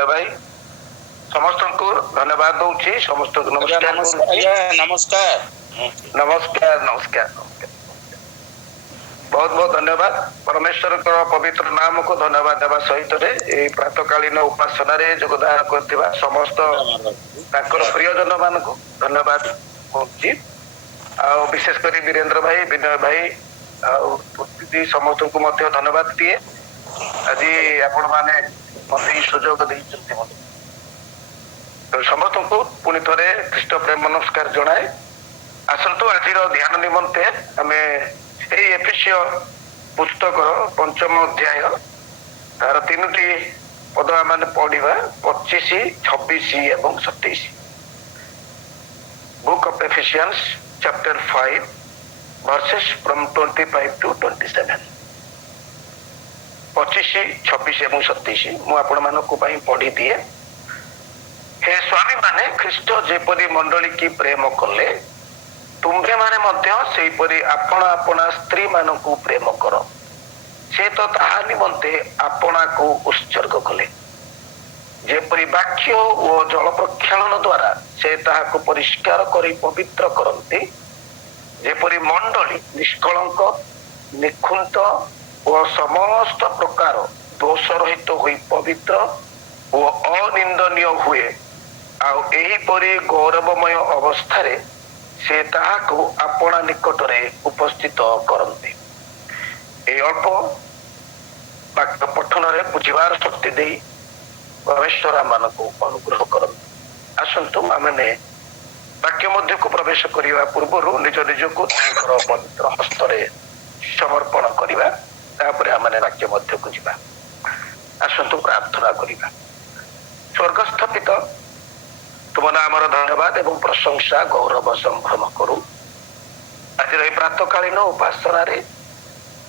धन्य भाई समस्त को धन्यवाद दूची समस्त को नमस्कार नमस्कार नमस्कार नमस्कार बहुत बहुत धन्यवाद परमेश्वर पवित्र नाम को धन्यवाद देवा सहित प्रातकालीन उपासना रे योगदान करथिबा समस्त ताकर प्रियजन मान को धन्यवाद होची आ विशेष करी वीरेंद्र भाई विनय भाई आ समस्त को मध्य धन्यवाद दिए आज आपण माने मते सुजोग दैछन्ते तो समस्त को पुनि थरे ख्रीष्ट प्रेम नमस्कार जणाए आसंतु आज ध्यान निमंते आमे एफिसियो पुस्तक पंचम अध्याय तार तीनोटी पद आम पढ़ा 25, 26 एवं 27 book of efficiency chapter 5 versus from 25 to 27 25, 26 एवं 27 मु आपण मानक पढ़ी दिए। हे स्वामी माने ख्रीष्ट जेपरी मंडली की प्रेम कले तुम्भे माने मध्य सेपरी आपण आपणा स्त्री मानकु प्रेम कर से तो ताहा निमंते आपणा को उत्सर्ग कले जेपरी वाक्य और जल प्रक्षालन द्वारा से ताहा को परिष्कार करी पवित्र करते जेपरी मंडली निष्कलंक निखुंत और समस्त प्रकार दोष रहित हुई पवित्र और अनिंदनीय हुए आउ एही परी गौरवमय अवस्था रे से ताहाको आपणा निकटरे उपस्थित करते ए अल्प वाक्य पठन रे बुझिबार शक्ति दे परमेश्वर मानक अनुग्रह करते आसंतु आमने वाक्य मध्य को प्रवेश करने पूर्व निज निज को पवित्र हस्तरे समर्पण करवा तापर आमने वाक्य मध्य को जीवा आसंतु प्रार्थना करवा स्वर्गस्थ पिता तुम नामर धन्यवाद एवं प्रशंसा गौरव संभ्रम करू आज प्रातकालीन उपासना रे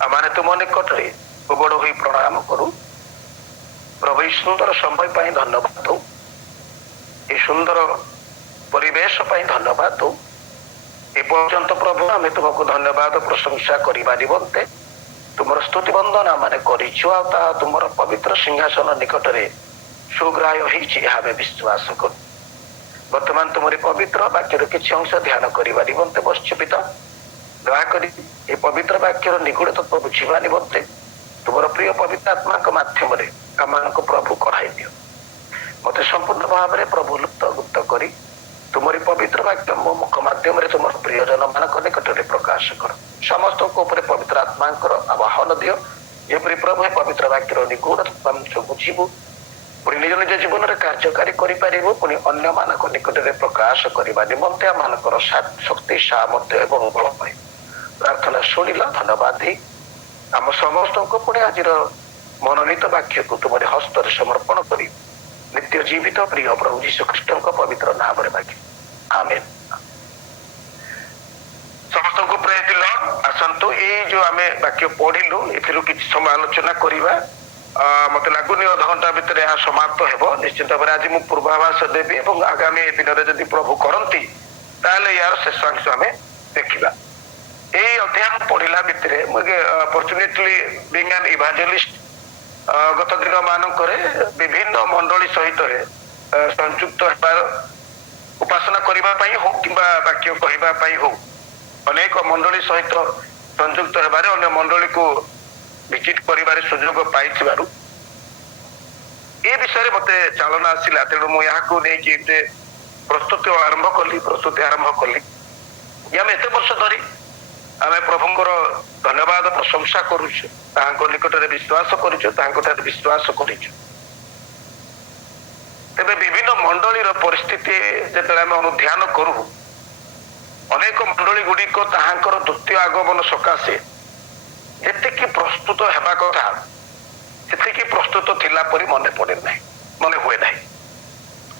आमाने तुम निकट रे बड़ हुई प्रणाम करू प्रभु सुंदर समय पाई धन्यवाद दो ये सुंदर परिवेश पाई धन्यवाद दो ए पर्यंत प्रभु आमे तुमको धन्यवाद प्रशंसा करिबा निमंते तुमर स्तुति वंदना माने करिछु आ तुमर पवित्र सिंहासन निकट रे सुग्राह्य होइछि आमे विश्वास करू वर्तमान तुम्हारे पवित्र वाक्यर किसी अंश ध्यान करने निमंते बस पिता दयाकोरी ये पवित्र वाक्यर निगूढ़ तत्व बुझा निमंते तुम प्रिय पवित्र आत्मा मध्यम आम प्रभु कढ़ाई दियो मत संपूर्ण भाव में प्रभु लुप्त गुप्त कर तुम्हारी पवित्र वाक्य मो मुख मध्यम तुम प्रियजन मान निकट में प्रकाश कर समस्त पवित्र आत्मा आवाहन दियो जेपरी प्रभु पवित्र वाक्यर निगूढ़ तत्व बुझू पुणी निज निज जीवन में कार्यकारी करूँ पुणी अन्य मानक निकट में प्रकाश करने निमंते आमर शक्ति सामर्थ्य एवं बल पाई प्रार्थना शुणिला धन्यवाद दी आम समस्त को पुणी आज मनोनीत वाक्य को तुम्हारे हस्त समर्पण कर नित्य जीवित प्रिय प्रभु यीशु ख्रीष्ट पवित्र नाम मागे आमेन। समस्त को प्रेज द लॉर्ड आसंतु ये जो आम वाक्य पढ़िलु ए किसी समय आलोचना करवा मत लगुनि अध घंटा भितर यह समाप्त हो निश्चित भाव आज मुझे पूर्वाभास देवी और आगामी दिन में जब प्रभु करती यार शेषांश आम देखा यही अध्याय पढ़ला भितर अपॉर्चुनिटली बीइंग एन इवांजेलिस्ट गत दिन मानक विभिन्न मंडली सहित संयुक्त उपासना करने हो कि वाक्य कहवाई हो अनेक मंडली सहित संयुक्त होबार अन्य मंडली को विजिट कर सुजोग पाई ए विषय मते चालना आसला तेणु मुझे प्रस्तुति आरंभ कली आम एत वर्ष धरी आम प्रभुंर धन्यवाद प्रशंसा करुँ निकट में विश्वास कर विश्वास कर तेरे विभिन्न मंडली परिस्थिति जो आम अनुध्यान करूँ अनेक मंडली गुड़िक द्वितीय आगमन सकाशे जी प्रस्तुत होगा कथा से प्रस्तुत थिला परी मन पड़े ना मन हुए ना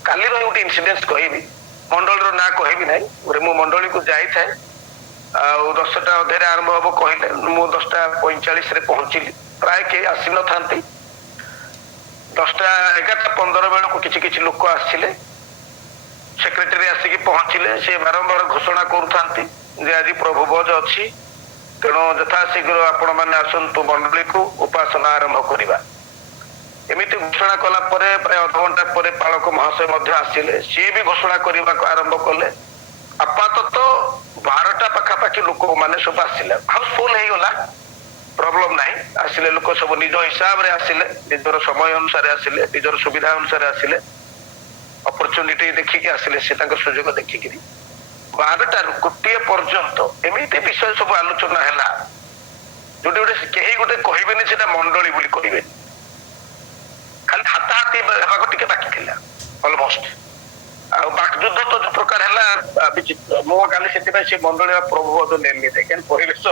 काली गोटे इनसीडेंस कहबी मंडल ना कहबी ना मु मंडली को जाए 10टा अध्याय आरंभ हम कहले मु 10:45 पहुंचली प्राय के आसी न था 11:15 बेलू किसी लोक आसिले सेक्रेटरी आसिक पहुंचले से बारंबार घोषणा करुता आज प्रभु बोझ अच्छी तेणु यथाशीघ्र आपण मैंने आसतु मंडली को उपासना आरंभ करवा ଏମିତି ଘୋଷଣା କଲା ପରେ ପ୍ରାୟ ଅଧଘଣ୍ଟା ପରେ ପାଳକ ମହାଶୟ ମଧ୍ୟ ଆସିଲେ, ସିଏ ବି ଘୋଷଣା କରିବାକୁ ଆରମ୍ଭ କଲେ। ଆପାତତଃ 12ଟା ପାଖାପାଖି ଲୋକମାନେ ସବୁ ଆସିଲେ, ହାଉସଫୁଲ ହେଇଗଲା, ପ୍ରୋବ୍ଲେମ ନାହିଁ। ଆସିଲେ ଲୋକ ସବୁ ନିଜ ହିସାବରେ ଆସିଲେ, ନିଜର ସମୟ ଅନୁସାରେ ଆସିଲେ, ନିଜର ସୁବିଧା ଅନୁସାରେ ଆସିଲେ, ଅପରଚୁନିଟି ଦେଖିକି ଆସିଲେ, ସେ ତାଙ୍କ ସୁଯୋଗ ଦେଖିକିରି 12ଟାରୁ 1 ପର୍ଯ୍ୟନ୍ତ ଏମିତି ବିଷୟ ସବୁ ଆଲୋଚନା ହେଲା, ଯୋଉଠି ଗୋଟେ କେହି ଗୋଟେ କହିବେନି ସେଟା ମଣ୍ଡଳୀ ବୋଲି କହିବେନି, ଖାଲି ହାତାହାତି ହେବାକୁ ଟିକେ ବାକି ଥିଲା ଅଲମୋଷ୍ଟ। ଆଉ ବାକଯୁଦ୍ଧ ତ ଯୋଉ ପ୍ରକାର ହେଲା ବିଚିତ୍ର। ମୁଁ କାଲି ସେଥିପାଇଁ ସେ ମଣ୍ଡଳୀର ପ୍ରଭୁବୋଧ ନେଲି ନାହିଁ, କାରଣ ପରିବେଶ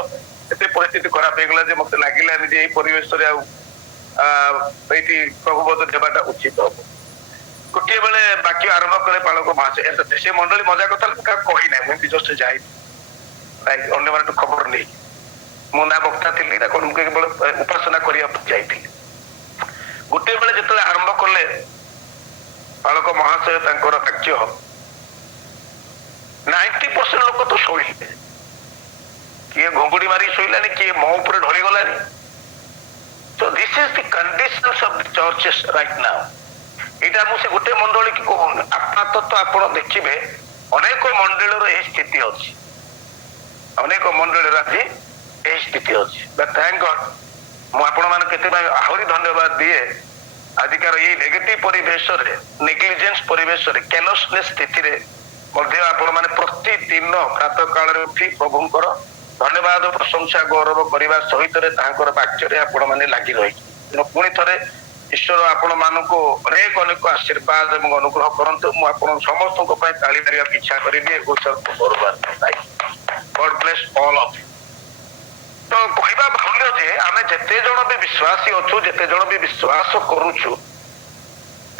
ଏତେ ପରିସ୍ଥିତି ଖରାପ ହେଇଗଲା ଯେ ମତେ ଲାଗିଲାନି ଯେ ଏଇ ପରିବେଶରେ ଆଉ ଏଇଠି ପ୍ରଭୁବୋଧ ଦେବାଟା ଉଚିତ ହବ। ଗୋଟିଏ ବେଳେ ବାକ୍ୟ ଆରମ୍ଭ କଲେ ପାଳକ ମହାଶୟ। ସେ ମଣ୍ଡଳୀ ମଜା କଥା କାହାକୁ କହିନାହିଁ, ମୁଁ ଏମିତି ଜଷ୍ଟ ଯାଇ ଅନ୍ୟମାନଙ୍କୁ ଖବର ନେଇ, ମୁଁ ନା ବକ୍ତା ଥିଲି ନା କଣ, ମୁଁ କେବଳ ଉପାସନା କରିବାକୁ ଯାଇଥିଲି। ଗୋଟିଏ ବେଳେ ଯେତେବେଳେ ଆରମ୍ଭ କଲେ ପାଳକ ମହାଶୟ ତାଙ୍କର ବାକ୍ୟ, 90% ଲୋକ ତ ଶୋଇଲେ, କିଏ ଘୁଙ୍ଗୁଡି ମାରି ଶୋଇଲାନି, କିଏ ମୋ ଉପରେ ଢଳିଗଲାନି। So this is the conditions of the churches right now. ଏଇଟା ମୁଁ ସେ ଗୋଟେ ମଣ୍ଡଳୀ କି କହୁନି, ଆପାତତଃ ଆପଣ ଦେଖିବେ ଅନେକ ମଣ୍ଡଳୀର ଏହି ସ୍ଥିତି ଅଛି, ଅନେକ ମଣ୍ଡଳୀର ଆଜି ଏହି ସ୍ଥିତି ଅଛି। ଥ୍ୟାଙ୍କ ଗଡ୍, ମୁଁ ଆପଣମାନଙ୍କୁ ଏଥିପାଇଁ ଆହୁରି ଧନ୍ୟବାଦ ଦିଏ। ଆଜିକାର ଏଇ ନେଗେଟିଭ ପରିବେଶରେ, ନେଗ୍ଲିଜେନ୍ସ ପରିବେଶରେ, କେୟାରଲେସନେସ୍ ସ୍ଥିତିରେ ମଧ୍ୟ ଆପଣମାନେ ପ୍ରତିଦିନ ପ୍ରାତଃ କାଳରେ ଉଠି ପ୍ରଭୁଙ୍କର ଧନ୍ୟବାଦ, ପ୍ରଶଂସା, ଗୌରବ କରିବା ସହିତରେ ତାଙ୍କର ବାକ୍ୟରେ ଆପଣମାନେ ଲାଗି ରହିଛି। ତେଣୁ ପୁଣି ଥରେ ଈଶ୍ୱର ଆପଣମାନଙ୍କୁ ଅନେକ ଅନେକ ଆଶୀର୍ବାଦ ଏବଂ ଅନୁଗ୍ରହ କରନ୍ତୁ। ମୁଁ ଆପଣ ସମସ୍ତଙ୍କ ପାଇଁ ତାଳି ମାରିବାକୁ ଇଚ୍ଛା କରିବି। ଗଡ୍ ବ୍ଲେସ୍ ଅଲ୍ ଅଫ୍ ୟୁ। ତ କହିବା ଭାବ୍ୟ ଯେ ଆମେ ଯେତେ ଜଣ ବି ବିଶ୍ୱାସୀ ଅଛୁ, ଯେତେ ଜଣ ବି ବିଶ୍ୱାସ କରୁଛୁ,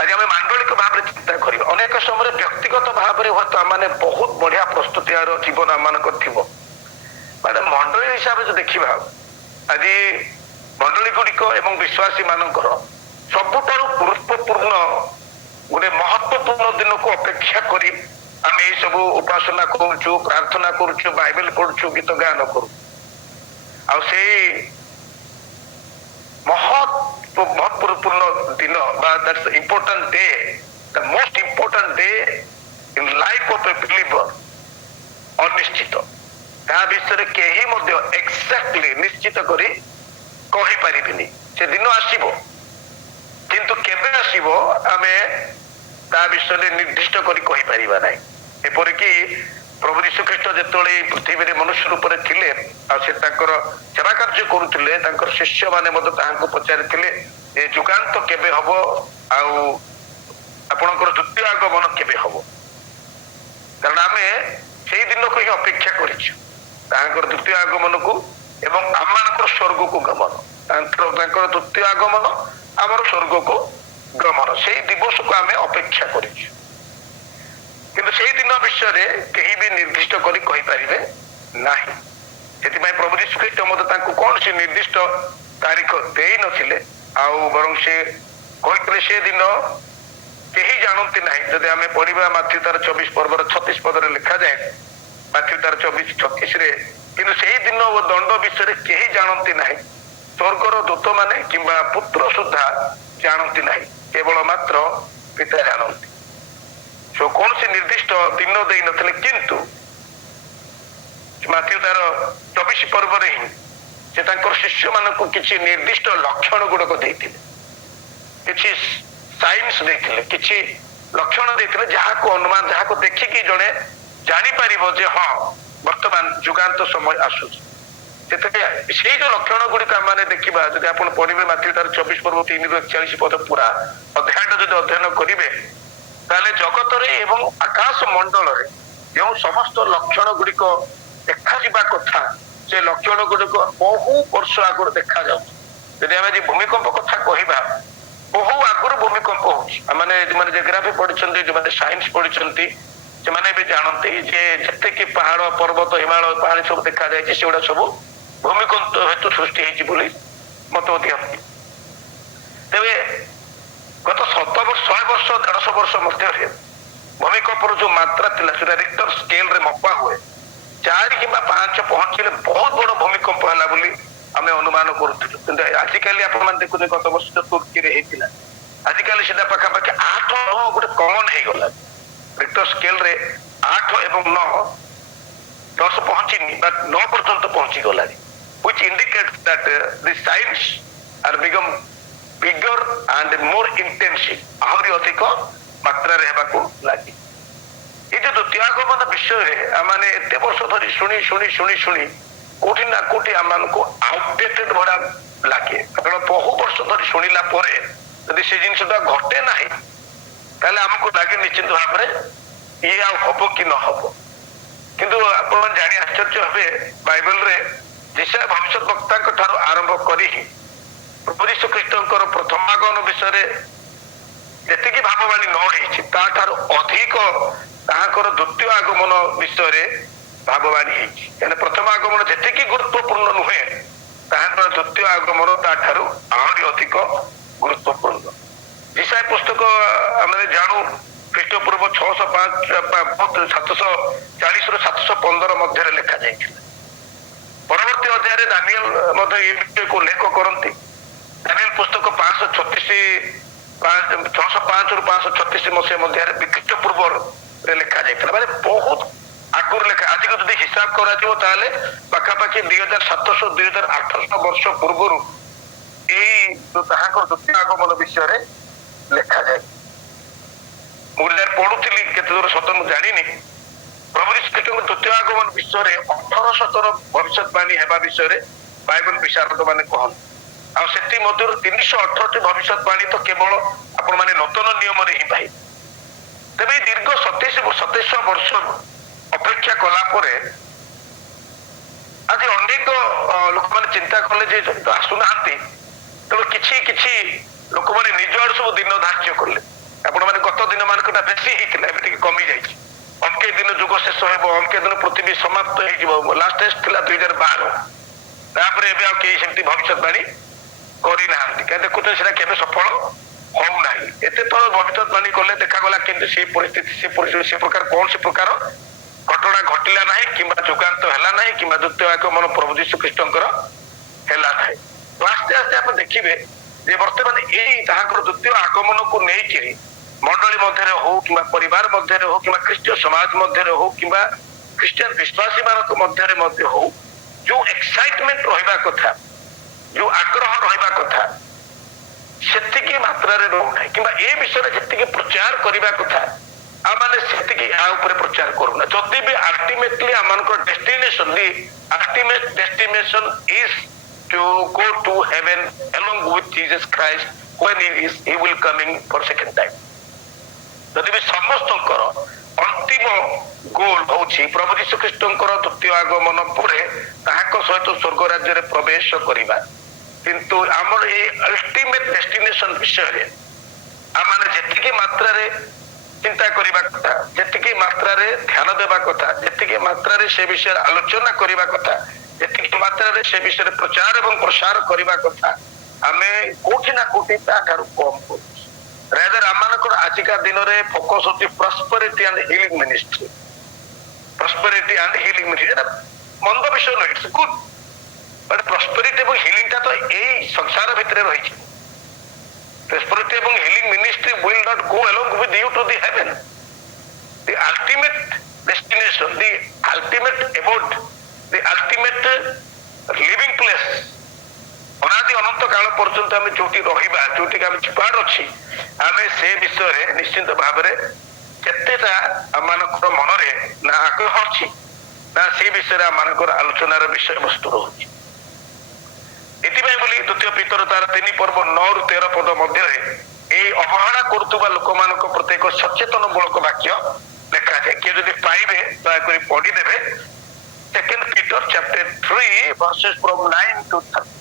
ଆଜି ଆମେ ମାଣ୍ଡଳିକ ଭାବରେ ଚିନ୍ତା କରିବା। ଅନେକ ସମୟରେ ବ୍ୟକ୍ତିଗତ ଭାବରେ ହୁଏତ ଆମେ ବହୁତ ବଢିଆ ପ୍ରସ୍ତୁତି ଜୀବନ ଆମମାନଙ୍କର ଥିବ, ମାନେ ମଣ୍ଡଳୀ ହିସାବରେ ଯଦି ଦେଖିବା, ଆଜି ମଣ୍ଡଳୀ ଗୁଡିକ ଏବଂ ବିଶ୍ୱାସୀ ମାନଙ୍କର ସବୁଠାରୁ ଗୁରୁତ୍ୱପୂର୍ଣ୍ଣ ଗୋଟେ ମହତ୍ୱପୂର୍ଣ୍ଣ ଦିନକୁ ଅପେକ୍ଷା କରି ଆମେ ଏଇ ସବୁ ଉପାସନା କରୁଛୁ, ପ୍ରାର୍ଥନା କରୁଛୁ, ବାଇବେଲ ପଢୁଛୁ, ଗୀତ ଗାନ କରୁଛୁ। ଆଉ ସେଇ ମହତ୍ୱପୂର୍ଣ୍ଣ ଦିନ ବା that's the important day, the most important day in life of a believer, ଅନିଶ୍ଚିତ। ତା ବିଷୟରେ କେହି ମଧ୍ୟ ଏକ୍ସାକ୍ଟଲି ନିଶ୍ଚିତ କରି କହିପାରିବେନି। ସେ ଦିନ ଆସିବ, କିନ୍ତୁ କେବେ ଆସିବ ଆମେ ତା ବିଷୟରେ ନିର୍ଦ୍ଦିଷ୍ଟ କରି କହିପାରିବା ନାହିଁ। ଏପରିକି ପ୍ରଭୁ ଯୀଶୁଖ୍ରୀଷ୍ଟ ଯେତେବେଳେ ପୃଥିବୀରେ ମନୁଷ୍ୟ ରୂପରେ ଥିଲେ ଆଉ ସେ ତାଙ୍କର ସେବା କାର୍ଯ୍ୟ କରୁଥିଲେ, ତାଙ୍କର ଶିଷ୍ୟମାନେ ମଧ୍ୟ ତାହାଙ୍କୁ ପଚାରିଥିଲେ ଯେ ଯୁଗାନ୍ତ କେବେ ହବ ଆଉ ଆପଣଙ୍କର ଦ୍ୱିତୀୟ ଆଗମନ କେବେ ହବ। କାରଣ ଆମେ ସେଇ ଦିନକୁ ହିଁ ଅପେକ୍ଷା କରିଛୁ, ତାଙ୍କର ଦ୍ୱିତୀୟ ଆଗମନକୁ ଏବଂ ଆମମାନଙ୍କର ସ୍ୱର୍ଗକୁ ଗମନ। ତାଙ୍କର ଦ୍ୱିତୀୟ ଆଗମନ, ଆମର ସ୍ୱର୍ଗକୁ ଗମନ, ସେଇ ଦିବସକୁ ଆମେ ଅପେକ୍ଷା କରିଛୁ। କିନ୍ତୁ ସେଇ ଦିନ ବିଷୟରେ କେହି ବି ନିର୍ଦ୍ଦିଷ୍ଟ କରି କହିପାରିବେ ନାହିଁ। ସେଥିପାଇଁ ପ୍ରଭୁ ଯୀଶୁଖ୍ରୀଷ୍ଟ ମଧ୍ୟ ତାଙ୍କୁ କୌଣସି ନିର୍ଦ୍ଦିଷ୍ଟ ତାରିଖ ଦେଇନଥିଲେ, ଆଉ ବରଂ ସେ କହିଥିଲେ ସେ ଦିନ କେହି ଜାଣନ୍ତି ନାହିଁ। ଯଦି ଆମେ ପଢିବା ମାଥ୍ୟୁ ତାର 24 ପର୍ବର 36 ପଦରେ ଲେଖାଯାଏ, ମାଥ୍ୟୁ ତାର 24:36ରେ, କିନ୍ତୁ ସେଇ ଦିନ ଓ ଦଣ୍ଡ ବିଷୟରେ କେହି ଜାଣନ୍ତି ନାହିଁ, ସ୍ୱର୍ଗର ଦୂତମାନେ କିମ୍ବା ପୁତ୍ର ସୁଦ୍ଧା ଜାଣନ୍ତି ନାହିଁ, କେବଳ ମାତ୍ର ପିତା ଜାଣନ୍ତି। କୌଣସି ନିର୍ଦ୍ଦିଷ୍ଟ ଦିନ ଦେଇନଥିଲେ, କିନ୍ତୁ ମାଥ୍ୟୁ ତାର 24 ପର୍ବରେ ହିଁ ସେ ତାଙ୍କର ଶିଷ୍ୟମାନଙ୍କୁ କିଛି ନିର୍ଦ୍ଦିଷ୍ଟ ଲକ୍ଷଣ ଗୁଡିକ ଦେଇଥିଲେ, କିଛି ସାଇନ୍ସ ଦେଇଥିଲେ, କିଛି ଲକ୍ଷଣ ଦେଇଥିଲେ, ଯାହାକୁ ଅନୁମାନ, ଯାହାକୁ ଦେଖିକି ଜଣେ ଜାଣିପାରିବ ଯେ ହଁ ବର୍ତ୍ତମାନ ଯୁଗାନ୍ତ ସମୟ ଆସୁଛି। ସେଥିପାଇଁ ସେଇ ଯୋଉ ଲକ୍ଷଣ ଗୁଡିକ ଆମେ ଦେଖିବା, ଯଦି ଆପଣ ପଢିବେ ମାଥ୍ୟୁ ତାର 24 ପର୍ବ 3-41 ପଦ ପୁରା ଅଧ୍ୟାୟଟା ଯଦି ଅଧ୍ୟୟନ କରିବେ, ତାହେଲେ ଜଗତରେ ଏବଂ ଆକାଶ ମଣ୍ଡଳରେ ଯେଉଁ ସମସ୍ତ ଲକ୍ଷଣ ଗୁଡିକ ଦେଖାଯିବା କଥା, ସେ ଲକ୍ଷଣ ଗୁଡିକ ବହୁ ବର୍ଷ ଆଗରୁ ଦେଖାଯାଉଛି। ଯଦି ଆମେ ଆଜି ଭୂମିକମ୍ପ କଥା କହିବା, ବହୁ ଆଗରୁ ଭୂମିକମ୍ପ ହଉଛି। ଆମେ ଯେଉଁମାନେ ଜିଓଗ୍ରାଫି ପଢିଛନ୍ତି, ଯେଉଁମାନେ ସାଇନ୍ସ ପଢିଛନ୍ତି, ସେମାନେ ବି ଜାଣନ୍ତି ଯେ ଯେତିକି ପାହାଡ, ପର୍ବତ, ହିମାଳୟ ପାହାଡ ସବୁ ଦେଖାଯାଇଛି, ସେଗୁଡା ସବୁ ଭୂମିକମ୍ପ ହେତୁ ସୃଷ୍ଟି ହେଇଛି ବୋଲି ମତ ଦିଅନ୍ତି। ତେବେ ଗତ 100 ବର୍ଷ, 150 ବର୍ଷ ମଧ୍ୟରେ ଭୂମିକମ୍ପର ଯୋଉ ମାତ୍ରା ଥିଲା, ସେଟା ରିକ୍ଟର ସ୍କେଲରେ ମପା ହୁଏ, 4 କିମ୍ବା 5 ପହଞ୍ଚିଲେ ବହୁତ ବଡ ଭୂମିକମ୍ପ ହେଲା ବୋଲି ଆମେ ଅନୁମାନ କରୁଥିଲୁ, କିନ୍ତୁ ଆଜିକାଲି ଆପଣମାନେ ଦେଖୁଛନ୍ତି ଗତ ବର୍ଷ ଯୋଉ ତୁର୍କୀରେ ହେଇଥିଲା, ଆଜିକାଲି ସେଟା ପାଖାପାଖି 8 9 ଗୋଟେ କମନ ହେଇଗଲା। ରିକ୍ଟର ସ୍କେଲରେ 8 ଏବଂ 9 10 ପହଞ୍ଚିନି ବା 9 ପର୍ଯ୍ୟନ୍ତ ପହଞ୍ଚି ଗଲାଣି, which indicates that the signs are become bigger and more intensive, ଆହୁରି ଅଧିକ ମାତ୍ରାରେ ହେବାକୁ ଲାଗି। ଏ ଯୋଉ ଦ୍ୱିତୀୟ ଆଗମନ ବିଷୟରେ ଆମେ ଏତେ ବର୍ଷ ଧରି ଶୁଣି ଶୁଣି ଶୁଣି ଶୁଣି କୋଉଠି ନା କୋଉଠି ଆମମାନଙ୍କୁ ଆଉଟଡେଟେଡ ଭଳିଆ ଲାଗେ, କାରଣ ବହୁ ବର୍ଷ ଧରି ଶୁଣିଲା ପରେ ଯଦି ସେ ଜିନିଷଟା ଘଟେ ନାହିଁ ତାହେଲେ ଆମକୁ ଲାଗେ ନିଶ୍ଚିତ ଭାବରେ ଇଏ ଆଉ ହବ କି ନ ହବ। କିନ୍ତୁ ଆପଣ ଜାଣି ଆଶ୍ଚର୍ଯ୍ୟ ହେବେ, ବାଇବେଲରେ ଯିଶାୟା ଭବିଷ୍ୟତ ବକ୍ତାଙ୍କ ଠାରୁ ଆରମ୍ଭ କରି ପ୍ରଭୁ ଯୀଶୁ ଖ୍ରୀଷ୍ଟଙ୍କର ପ୍ରଥମାଗମନ ବିଷୟରେ ଯେତିକି ଭାବବାଣୀ ନ ହେଇଛି ତାଠାରୁ ଅଧିକ ତାହାଙ୍କର ଦ୍ୱିତୀୟ ଆଗମନ ବିଷୟରେ ଭାବବାଣୀ ହେଇଛି। କାହିଁକିନା ପ୍ରଥମ ଆଗମନ ଯେତିକି ଗୁରୁତ୍ୱପୂର୍ଣ୍ଣ ନୁହେଁ, ତାହାଙ୍କର ଦ୍ୱିତୀୟ ଆଗମନ ତାଠାରୁ ଆହୁରି ଅଧିକ ଗୁରୁତ୍ୱପୂର୍ଣ୍ଣ। ଯିଶାୟା ପୁସ୍ତକ ଆମେ ଜାଣୁ ଖ୍ରୀଷ୍ଟପୂର୍ବ 605 740 ରୁ 715 ମଧ୍ୟରେ ଲେଖା ଯାଇଥିଲା। ପରବର୍ତ୍ତୀ ଅଧ୍ୟାୟରେ ଦାନିଏଲ ମଧ୍ୟ ଏ ବିଷୟକୁ ଉଲ୍ଲେଖ କରନ୍ତି। ଦାନିଏଲ ପୁସ୍ତକ 605 ରୁ 536 ମସିହା ମଧ୍ୟରେ ଖ୍ରୀଷ୍ଟପୂର୍ବରେ ଲେଖା ଯାଇଥିଲା, ମାନେ ବହୁତ ଆଗରୁ ଲେଖା। ଆଜିକୁ ଯଦି ହିସାବ କରାଯିବ ତାହେଲେ ପାଖାପାଖି 2700 2800 ବର୍ଷ ପୂର୍ବରୁ ଏଇ ତାହାଙ୍କର ଦ୍ୱିତୀୟ ଆଗମନ ବିଷୟରେ ଲେଖାଯାଏ। ମୁଁ ପଢୁଥିଲି, କେତେ ଦୂର ସତ ମୁଁ ଜାଣିନି, ପ୍ରଭୁ ଯୀଶୁ ଖ୍ରୀଷ୍ଟଙ୍କ ଦ୍ୱିତୀୟ ଆଗମନ ବିଷୟରେ 1800 ଭବିଷ୍ୟତବାଣୀ ହେବା ବିଷୟରେ ବାଇବେଲ ବିଶାରଦ ମାନେ କହନ୍ତି। ଆଉ ସେଥି ମଧ୍ୟରୁ 318ଟି ଭବିଷ୍ୟତବାଣୀ ତ କେବଳ ଆପଣ ମାନେ ନୂତନ ନିୟମରେ ହିଁ ପାଇବେ। ତେବେ ଏଇ ଦୀର୍ଘ 27 ବର୍ଷ ଅପେକ୍ଷା କଲା ପରେ ଆଜି ଅନେକ ଲୋକମାନେ ଚିନ୍ତା କଲେ ଯେ ଆସୁନାହାନ୍ତି, ତେଣୁ କିଛି କିଛି ଲୋକମାନେ ନିଜ ଆଡୁ ସବୁ ଦିନ ଧାର୍ଯ୍ୟ କଲେ। ଆପଣ ମାନେ ଗତ ଦିନ ମାନଙ୍କଟା ବେଶୀ ହେଇଥିଲା, ଏବେ ଟିକେ କମି ଯାଇଛି। ଅମକେ ଦିନ ଯୁଗ ଶେଷ ହେବ, ଅମକେ ଦିନ ପୃଥିବୀ ସମାପ୍ତ ହେଇଯିବ, ଲାଷ୍ଟ ଟେଷ୍ଟ ଥିଲା 2012। ତାପରେ ଏବେ ଆଉ କେହି ସେମିତି ଭବିଷ୍ୟତବାଣୀ କରିନାହାନ୍ତି, କାହିଁ ଦେଖୁଛନ୍ତି ସେଟା କେବେ ସଫଳ ହଉନାହିଁ। ଏତେ ଥର ଭବିଷ୍ୟତବାଣୀ କଲେ ଦେଖାଗଲା କିନ୍ତୁ ସେ ପରିସ୍ଥିତି ସେ ପ୍ରକାର କୌଣସି ପ୍ରକାର ଘଟଣା ଘଟିଲା ନାହିଁ, କିମ୍ବା ଯୁଗାନ୍ତ ହେଲା ନାହିଁ, କିମ୍ବା ଦ୍ୱିତୀୟ ଆଗମନ ପ୍ରଭୁ ଯୀଶୁ ଖ୍ରୀଷ୍ଟଙ୍କର ହେଲା ନାହିଁ। ତ ଆସ୍ତେ ଆସ୍ତେ ଆପଣ ଦେଖିବେ ଯେ ବର୍ତ୍ତମାନ ଏଇ ତାହାଙ୍କର ଦ୍ୱିତୀୟ ଆଗମନକୁ ନେଇକିରି ମଣ୍ଡଳୀ ମଧ୍ୟରେ ହଉ, କିମ୍ବା ପରିବାର ମଧ୍ୟରେ ହଉ, କିମ୍ବା ଖ୍ରୀଷ୍ଟୀୟ ସମାଜ ମଧ୍ୟରେ ହଉ, କିମ୍ବା ଖ୍ରୀଷ୍ଟିଆନ ବିଶ୍ୱାସୀ ମାନଙ୍କ ମଧ୍ୟରେ ମଧ୍ୟ ହଉ, ଯୋଉ ଏକ୍ସାଇଟମେଣ୍ଟ ରହିବା କଥା, ଯୋଉ ଆଗ୍ରହ ରହିବା କଥା ସେତିକି ମାତ୍ରାରେ ରହୁନାହିଁ, କିମ୍ବା ଏ ବିଷୟରେ ଯେତିକି ପ୍ରଚାର କରିବା କଥା ଆମମାନେ ସେତିକି ଏହା ଉପରେ ପ୍ରଚାର କରୁନା। ଯଦି ବି ଅଲ୍ଟିମେଟଲି ଆମମାନଙ୍କର destination, the ultimate destination is to go to heaven along with Jesus Christ when he will coming for second time. ଯଦି ବି ସମସ୍ତଙ୍କର ଅନ୍ତିମ ଗୋଲ ହଉଛି ପ୍ରଭୁ ଯୀଶୁ ଖ୍ରୀଷ୍ଟଙ୍କର ଦ୍ୱିତୀୟ ଆଗମନ ପରେ ତାହାଙ୍କ ସହିତ ସ୍ୱର୍ଗ ରାଜ୍ୟରେ ପ୍ରବେଶ କରିବା, କିନ୍ତୁ ଆମର ଏଇ ଅଲ୍ଟିମେଟ ଡେଷ୍ଟିନେସନ ବିଷୟରେ ଆମମାନେ ଯେତିକି ମାତ୍ରାରେ ଚିନ୍ତା କରିବା କଥା, ଯେତିକି ମାତ୍ରାରେ ଧ୍ୟାନ ଦେବା କଥା, ଯେତିକି ମାତ୍ରାରେ ସେ ବିଷୟରେ ଆଲୋଚନା କରିବା କଥା, ଯେତିକି ମାତ୍ରାରେ ସେ ବିଷୟରେ ପ୍ରଚାର ଏବଂ ପ୍ରସାର କରିବା କଥା, ଆମେ କୋଉଠି ନା କୋଉଠି ତାଠାରୁ କମ କରୁଛୁ। ରାଦର ଆମମାନଙ୍କର ଆଜିକା ଦିନରେ ଫୋକସ ହଉଛି prosperity and healing ministry. Prosperity and healing ministry ଏଟା ମନ୍ଦ ବିଷୟ ନୁହେଁ, ଇଟ୍ସ ଗୁଡ୍, ବଟ୍ ପ୍ରସ୍ପେରିଟି ଏବଂ ହିଲିଂଟା ତ ଏଇ ସଂସାର ଭିତରେ ରହିଛି। ପ୍ରସ୍ପେରିଟି ଏବଂ healing ministry will not go along with you to the heaven. The ultimate destination, the ultimate abode, the ultimate living place, ଅନାଦି ଅନନ୍ତ କାଳ ପର୍ଯ୍ୟନ୍ତ ଆମେ ଯୋଉଠି ରହିବା, ଯୋଉଠିକି ଆମେ ଯିବାର ଅଛି, ଆମେ ସେ ବିଷୟରେ ନିଶ୍ଚିତ ଭାବରେ କେତେଟା ଆମମାନଙ୍କର ମନରେ ନା ଆଗ୍ରହ ଅଛି, ନା ସେ ବିଷୟରେ ଆମମାନଙ୍କର ଆଲୋଚନାର ବିଷୟବସ୍ତୁ ରହୁଛି। ଏଥିପାଇଁ ବୋଲି ଦ୍ୱିତୀୟ ପିତର ତାର 3 ପର୍ବ 9 ରୁ 13 ପଦ ମଧ୍ୟରେ ଏଇ ଅବହେଳା କରୁଥିବା ଲୋକମାନଙ୍କ ପ୍ରତି ଏକ ସଚେତନ ମୂଳକ ବାକ୍ୟ ଲେଖାଯାଏ। କିଏ ଯଦି ପାଇବେ ଦୟାକରି ପଢିଦେବେ, 2 Peter chapter 3 verses from 9 to 13.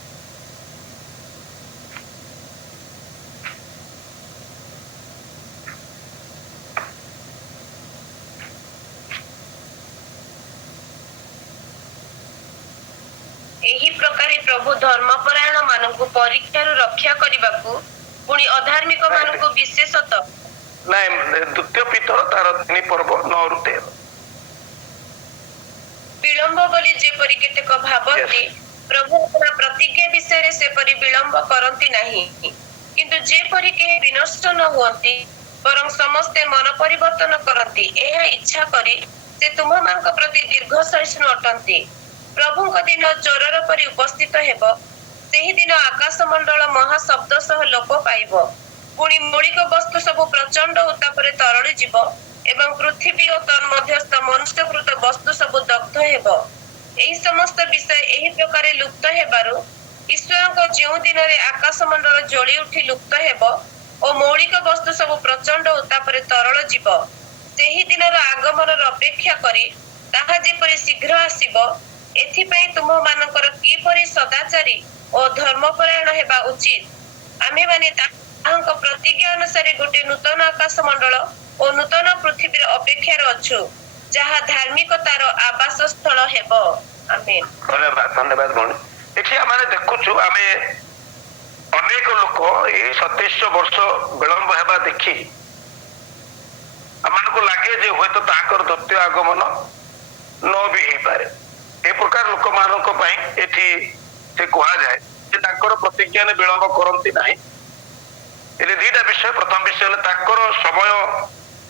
ଏହି ପ୍ରକାରେ ପ୍ରଭୁ ଧର୍ମପରାୟଣ ମାନଙ୍କୁ ପରୀକ୍ଷାରୁ ରକ୍ଷା କରିବାକୁ, ପୁଣି ଅଧାର୍ମିକ ମାନଙ୍କୁ ବିଶେଷତଃ ନାଇଁ, ଦ୍ୱିତୀୟ ପିତର ତାର 3 ପର୍ବ 9 ରୁ 13। ବିଳମ୍ବ ବୋଲି ଯେପରି କେତେକ ଭାବନ୍ତି, ପ୍ରଭୁ ଆପଣା ପ୍ରତିଜ୍ଞା ବିଷୟରେ ସେପରି ବିଳମ୍ବ କରନ୍ତି ନାହିଁ, କିନ୍ତୁ ଯେପରି କେହି ବିନଷ୍ଟ ନ ହୁଅନ୍ତି ବରଂ ସମସ୍ତେ ମନ ପରିବର୍ତ୍ତନ କରନ୍ତି, ଏହା ଇଚ୍ଛା କରି ସେ ତୁମମାନଙ୍କ ପ୍ରତି ଦୀର୍ଘ ସହିଷ୍ଣୁ ଅଟନ୍ତି। ପ୍ରଭୁଙ୍କ ଦିନ ଚୋରର ପରି ଉପସ୍ଥିତ ହେବ। ସେହି ଦିନ ଆକାଶମଣ୍ଡଳ ମହାଶବ୍ଦ ସହ ଲୋପ ପାଇବ। ପୁଣି ମୌଳିକ ବସ୍ତୁ ସବୁ ପ୍ରଚଣ୍ଡ ଉତ୍ତାପରେ ତରଳିଯିବ ଏବଂ ପୃଥିବୀ ଓ ତନ୍ମଧ୍ୟସ୍ଥ ମନୁଷ୍ୟକୃତ ବସ୍ତୁ ସବୁ ଦଗ୍ଧ ହେବ। ଏହି ସମସ୍ତ ବିଷୟ ଏହି ପ୍ରକାରେ ଲୁପ୍ତ ହେବାରୁ ଈଶ୍ୱରଙ୍କ ଯେଉଁ ଦିନରେ ଆକାଶମଣ୍ଡଳ ଜ୍ୱଳି ଉଠି ଲୁପ୍ତ ହେବ ଓ ମୌଳିକ ବସ୍ତୁ ସବୁ ପ୍ରଚଣ୍ଡ ଉତ୍ତାପରେ ତରଳ ଯିବ, ସେହି ଦିନର ଆଗମନର ଅପେକ୍ଷା କରି ତାହା ଯେପରି ଶୀଘ୍ର ଆସିବ, ଏଥିପାଇଁ ତୁମମାନଙ୍କର କିପରି ସଦାଚାରୀ ଓ ଧର୍ମପରାୟଣ ହେବା ଉଚିତ। ଆମେମାନେ ତାହାଙ୍କ ପ୍ରତିଜ୍ଞା ଅନୁସାରେ ଗୋଟିଏ ନୂତନ ଆକାଶମଣ୍ଡଳ ଓ ନୂତନ ପୃଥିବୀର ଅପେକ୍ଷାରେ ଅଛୁ, ଯାହା ଧାର୍ମିକତାର ଆବାସ ସ୍ଥଳ ହେବ। ଆମେନ୍। ଧନ୍ୟବାଦ ଭଉଣୀ। ଏଠି ଆମେ ଦେଖୁଛୁ, ଆମେ ଅନେକ ଲୋକ ଏଇ 27 ବର୍ଷ ବିଳମ୍ବ ହେବା ଦେଖି ଆମମାନଙ୍କୁ ଲାଗେ ଯେ ହୁଏତ ତାଙ୍କର ଦ୍ୱିତୀୟ ଆଗମନ ନ ବି ହେଇପାରେ। ଏ ପ୍ରକାର ଲୋକମାନଙ୍କ ପାଇଁ ଏଠି ସେ କୁହାଯାଏ ଯେ ତାଙ୍କର ପ୍ରତିଜ୍ଞାରେ ବିଳମ୍ବ କରନ୍ତି ନାହିଁ। ଏଠି ଦିଟା ବିଷୟ। ପ୍ରଥମ ବିଷୟ ହେଲେ ତାଙ୍କର ସମୟ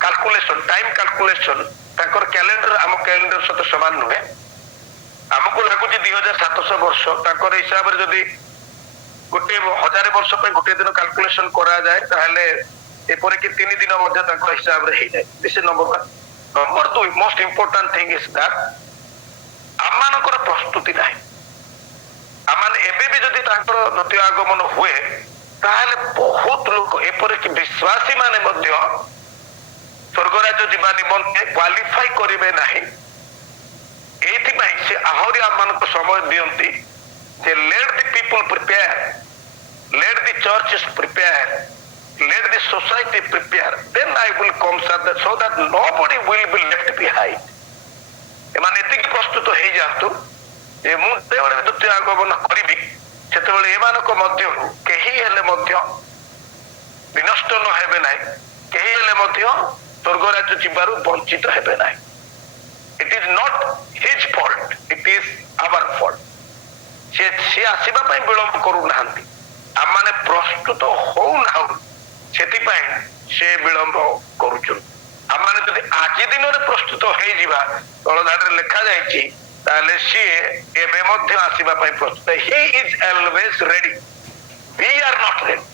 କାଲକୁଲେସନ, ଟାଇମ କାଲକୁଲେସନ, ତାଙ୍କର କ୍ୟାଲେଣ୍ଡର ଆମ କ୍ୟାଲେଣ୍ଡର ସହିତ ସମାନ ନୁହେଁ। ଆମକୁ ଲାଗୁଛି 2700 ବର୍ଷ, ତାଙ୍କର ହିସାବରେ ଯଦି ଗୋଟେ 1000 ବର୍ଷ ପାଇଁ ଗୋଟିଏ ଦିନ କାଲକୁଲେସନ କରାଯାଏ ତାହେଲେ ଏପରିକି 3 ଦିନ ମଧ୍ୟ ତାଙ୍କ ହିସାବରେ ହେଇଯାଏ। This is number 1। Number 2, most important thing is that ଆମମାନଙ୍କର ପ୍ରସ୍ତୁତି ନାହିଁ। ଆମମାନେ ଏବେ ବି ଯଦି ତାଙ୍କର ଦ୍ୱିତୀୟ ଆଗମନ ହୁଏ ତାହେଲେ ବହୁତ ଲୋକ ଏପରିକି ବିଶ୍ୱାସୀ ମାନେ ମଧ୍ୟ ସ୍ୱର୍ଗରାଜ୍ୟ ଯିବା ନିମନ୍ତେ କ୍ୱାଲିଫାଇ କରିବେ ନାହିଁ। ଏଇଥିପାଇଁ ସେ ଆହୁରି ଆମମାନଙ୍କୁ ସମୟ ଦିଅନ୍ତି ଯେ let the people prepare, let the churches prepare, let the society prepare, then I will come so that nobody will be left behind. ଏମାନେ ଏତିକି ପ୍ରସ୍ତୁତ ହେଇଯାଆନ୍ତୁ ଯେ ମୁଁ ଯେତେବେଳେ ଦ୍ୱିତୀୟ ଆଗମନ କରିବି ସେତେବେଳେ ଏମାନଙ୍କ ମଧ୍ୟରୁ କେହି ହେଲେ ମଧ୍ୟ ବିନଷ୍ଟ ନ ହେବେ ନାହିଁ, କେହି ହେଲେ ମଧ୍ୟ ସ୍ୱର୍ଗରାଜ୍ୟ ଯିବାରୁ ବଞ୍ଚିତ ହେବେ ନାହିଁ। It is not his fault, it is our fault. ସେ ଆସିବା ପାଇଁ ବିଳମ୍ବ କରୁନାହାନ୍ତି, ଆମମାନେ ପ୍ରସ୍ତୁତ ହଉନାହୁଁ, ସେଥିପାଇଁ ସେ ବିଳମ୍ବ କରୁଛନ୍ତି। ଆମମାନେ ଯଦି ଆଜି ଦିନରେ ପ୍ରସ୍ତୁତ ହେଇଯିବା, ତଳଧାରରେ ଲେଖା ଯାଇଛି, ତାହେଲେ ସିଏ ଏବେ ମଧ୍ୟ ଆସିବା ପାଇଁ ପ୍ରସ୍ତୁତ। He is always ready, we are not ready.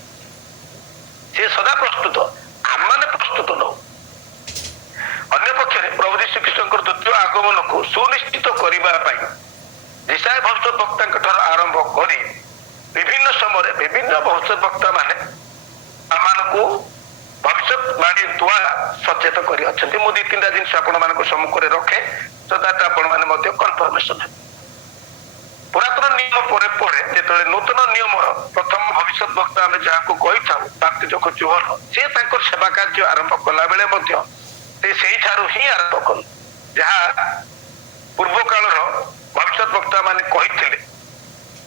ସେ ସଦା ପ୍ରସ୍ତୁତ, ଆମମାନେ ପ୍ରସ୍ତୁତ ନଉ। ଅନ୍ୟ ପକ୍ଷରେ ପ୍ରଭୁ ଯୀଶୁଖ୍ରୀଷ୍ଟଙ୍କର ଦ୍ୱିତୀୟ ଆଗମନକୁ ସୁନିଶ୍ଚିତ କରିବା ପାଇଁ ଇସାୟା ଭବିଷ୍ୟତ ବକ୍ତାଙ୍କ ଠାରୁ ଆରମ୍ଭ କରି ବିଭିନ୍ନ ସମୟରେ ବିଭିନ୍ନ ଭବିଷ୍ୟତ ବକ୍ତା ମାନେ ଆମମାନଙ୍କୁ ଭବିଷ୍ୟତବାଣୀ ଦ୍ୱାରା ସଚେତ କରି ଅଛନ୍ତି। ମୁଁ 2-3ଟା ଜିନିଷ ଆପଣମାନଙ୍କ ସମ୍ମୁଖରେ ରଖେ, ସଦାଟା ଆପଣମାନେ ମଧ୍ୟ କନଫର୍ମେସନ ହେବେ। ପୁରାତନ ନିୟମ ପରେ ପରେ ଯେତେବେଳେ ନୂତନ ନିୟମର ପ୍ରଥମ ଭବିଷ୍ୟତ ବକ୍ତା ଆମେ ଯାହାକୁ କହିଥାଉ ବାପ୍ତିଜକ ଯୋହନ, ସେ ତାଙ୍କର ସେବା କାର୍ଯ୍ୟ ଆରମ୍ଭ କଲା ବେଳେ ମଧ୍ୟ ସେ ସେଇଠାରୁ ହିଁ ଆରମ୍ଭ କଲେ ଯାହା ପୂର୍ବ କାଳର ଭବିଷ୍ୟତ ବକ୍ତା ମାନେ କହିଥିଲେ।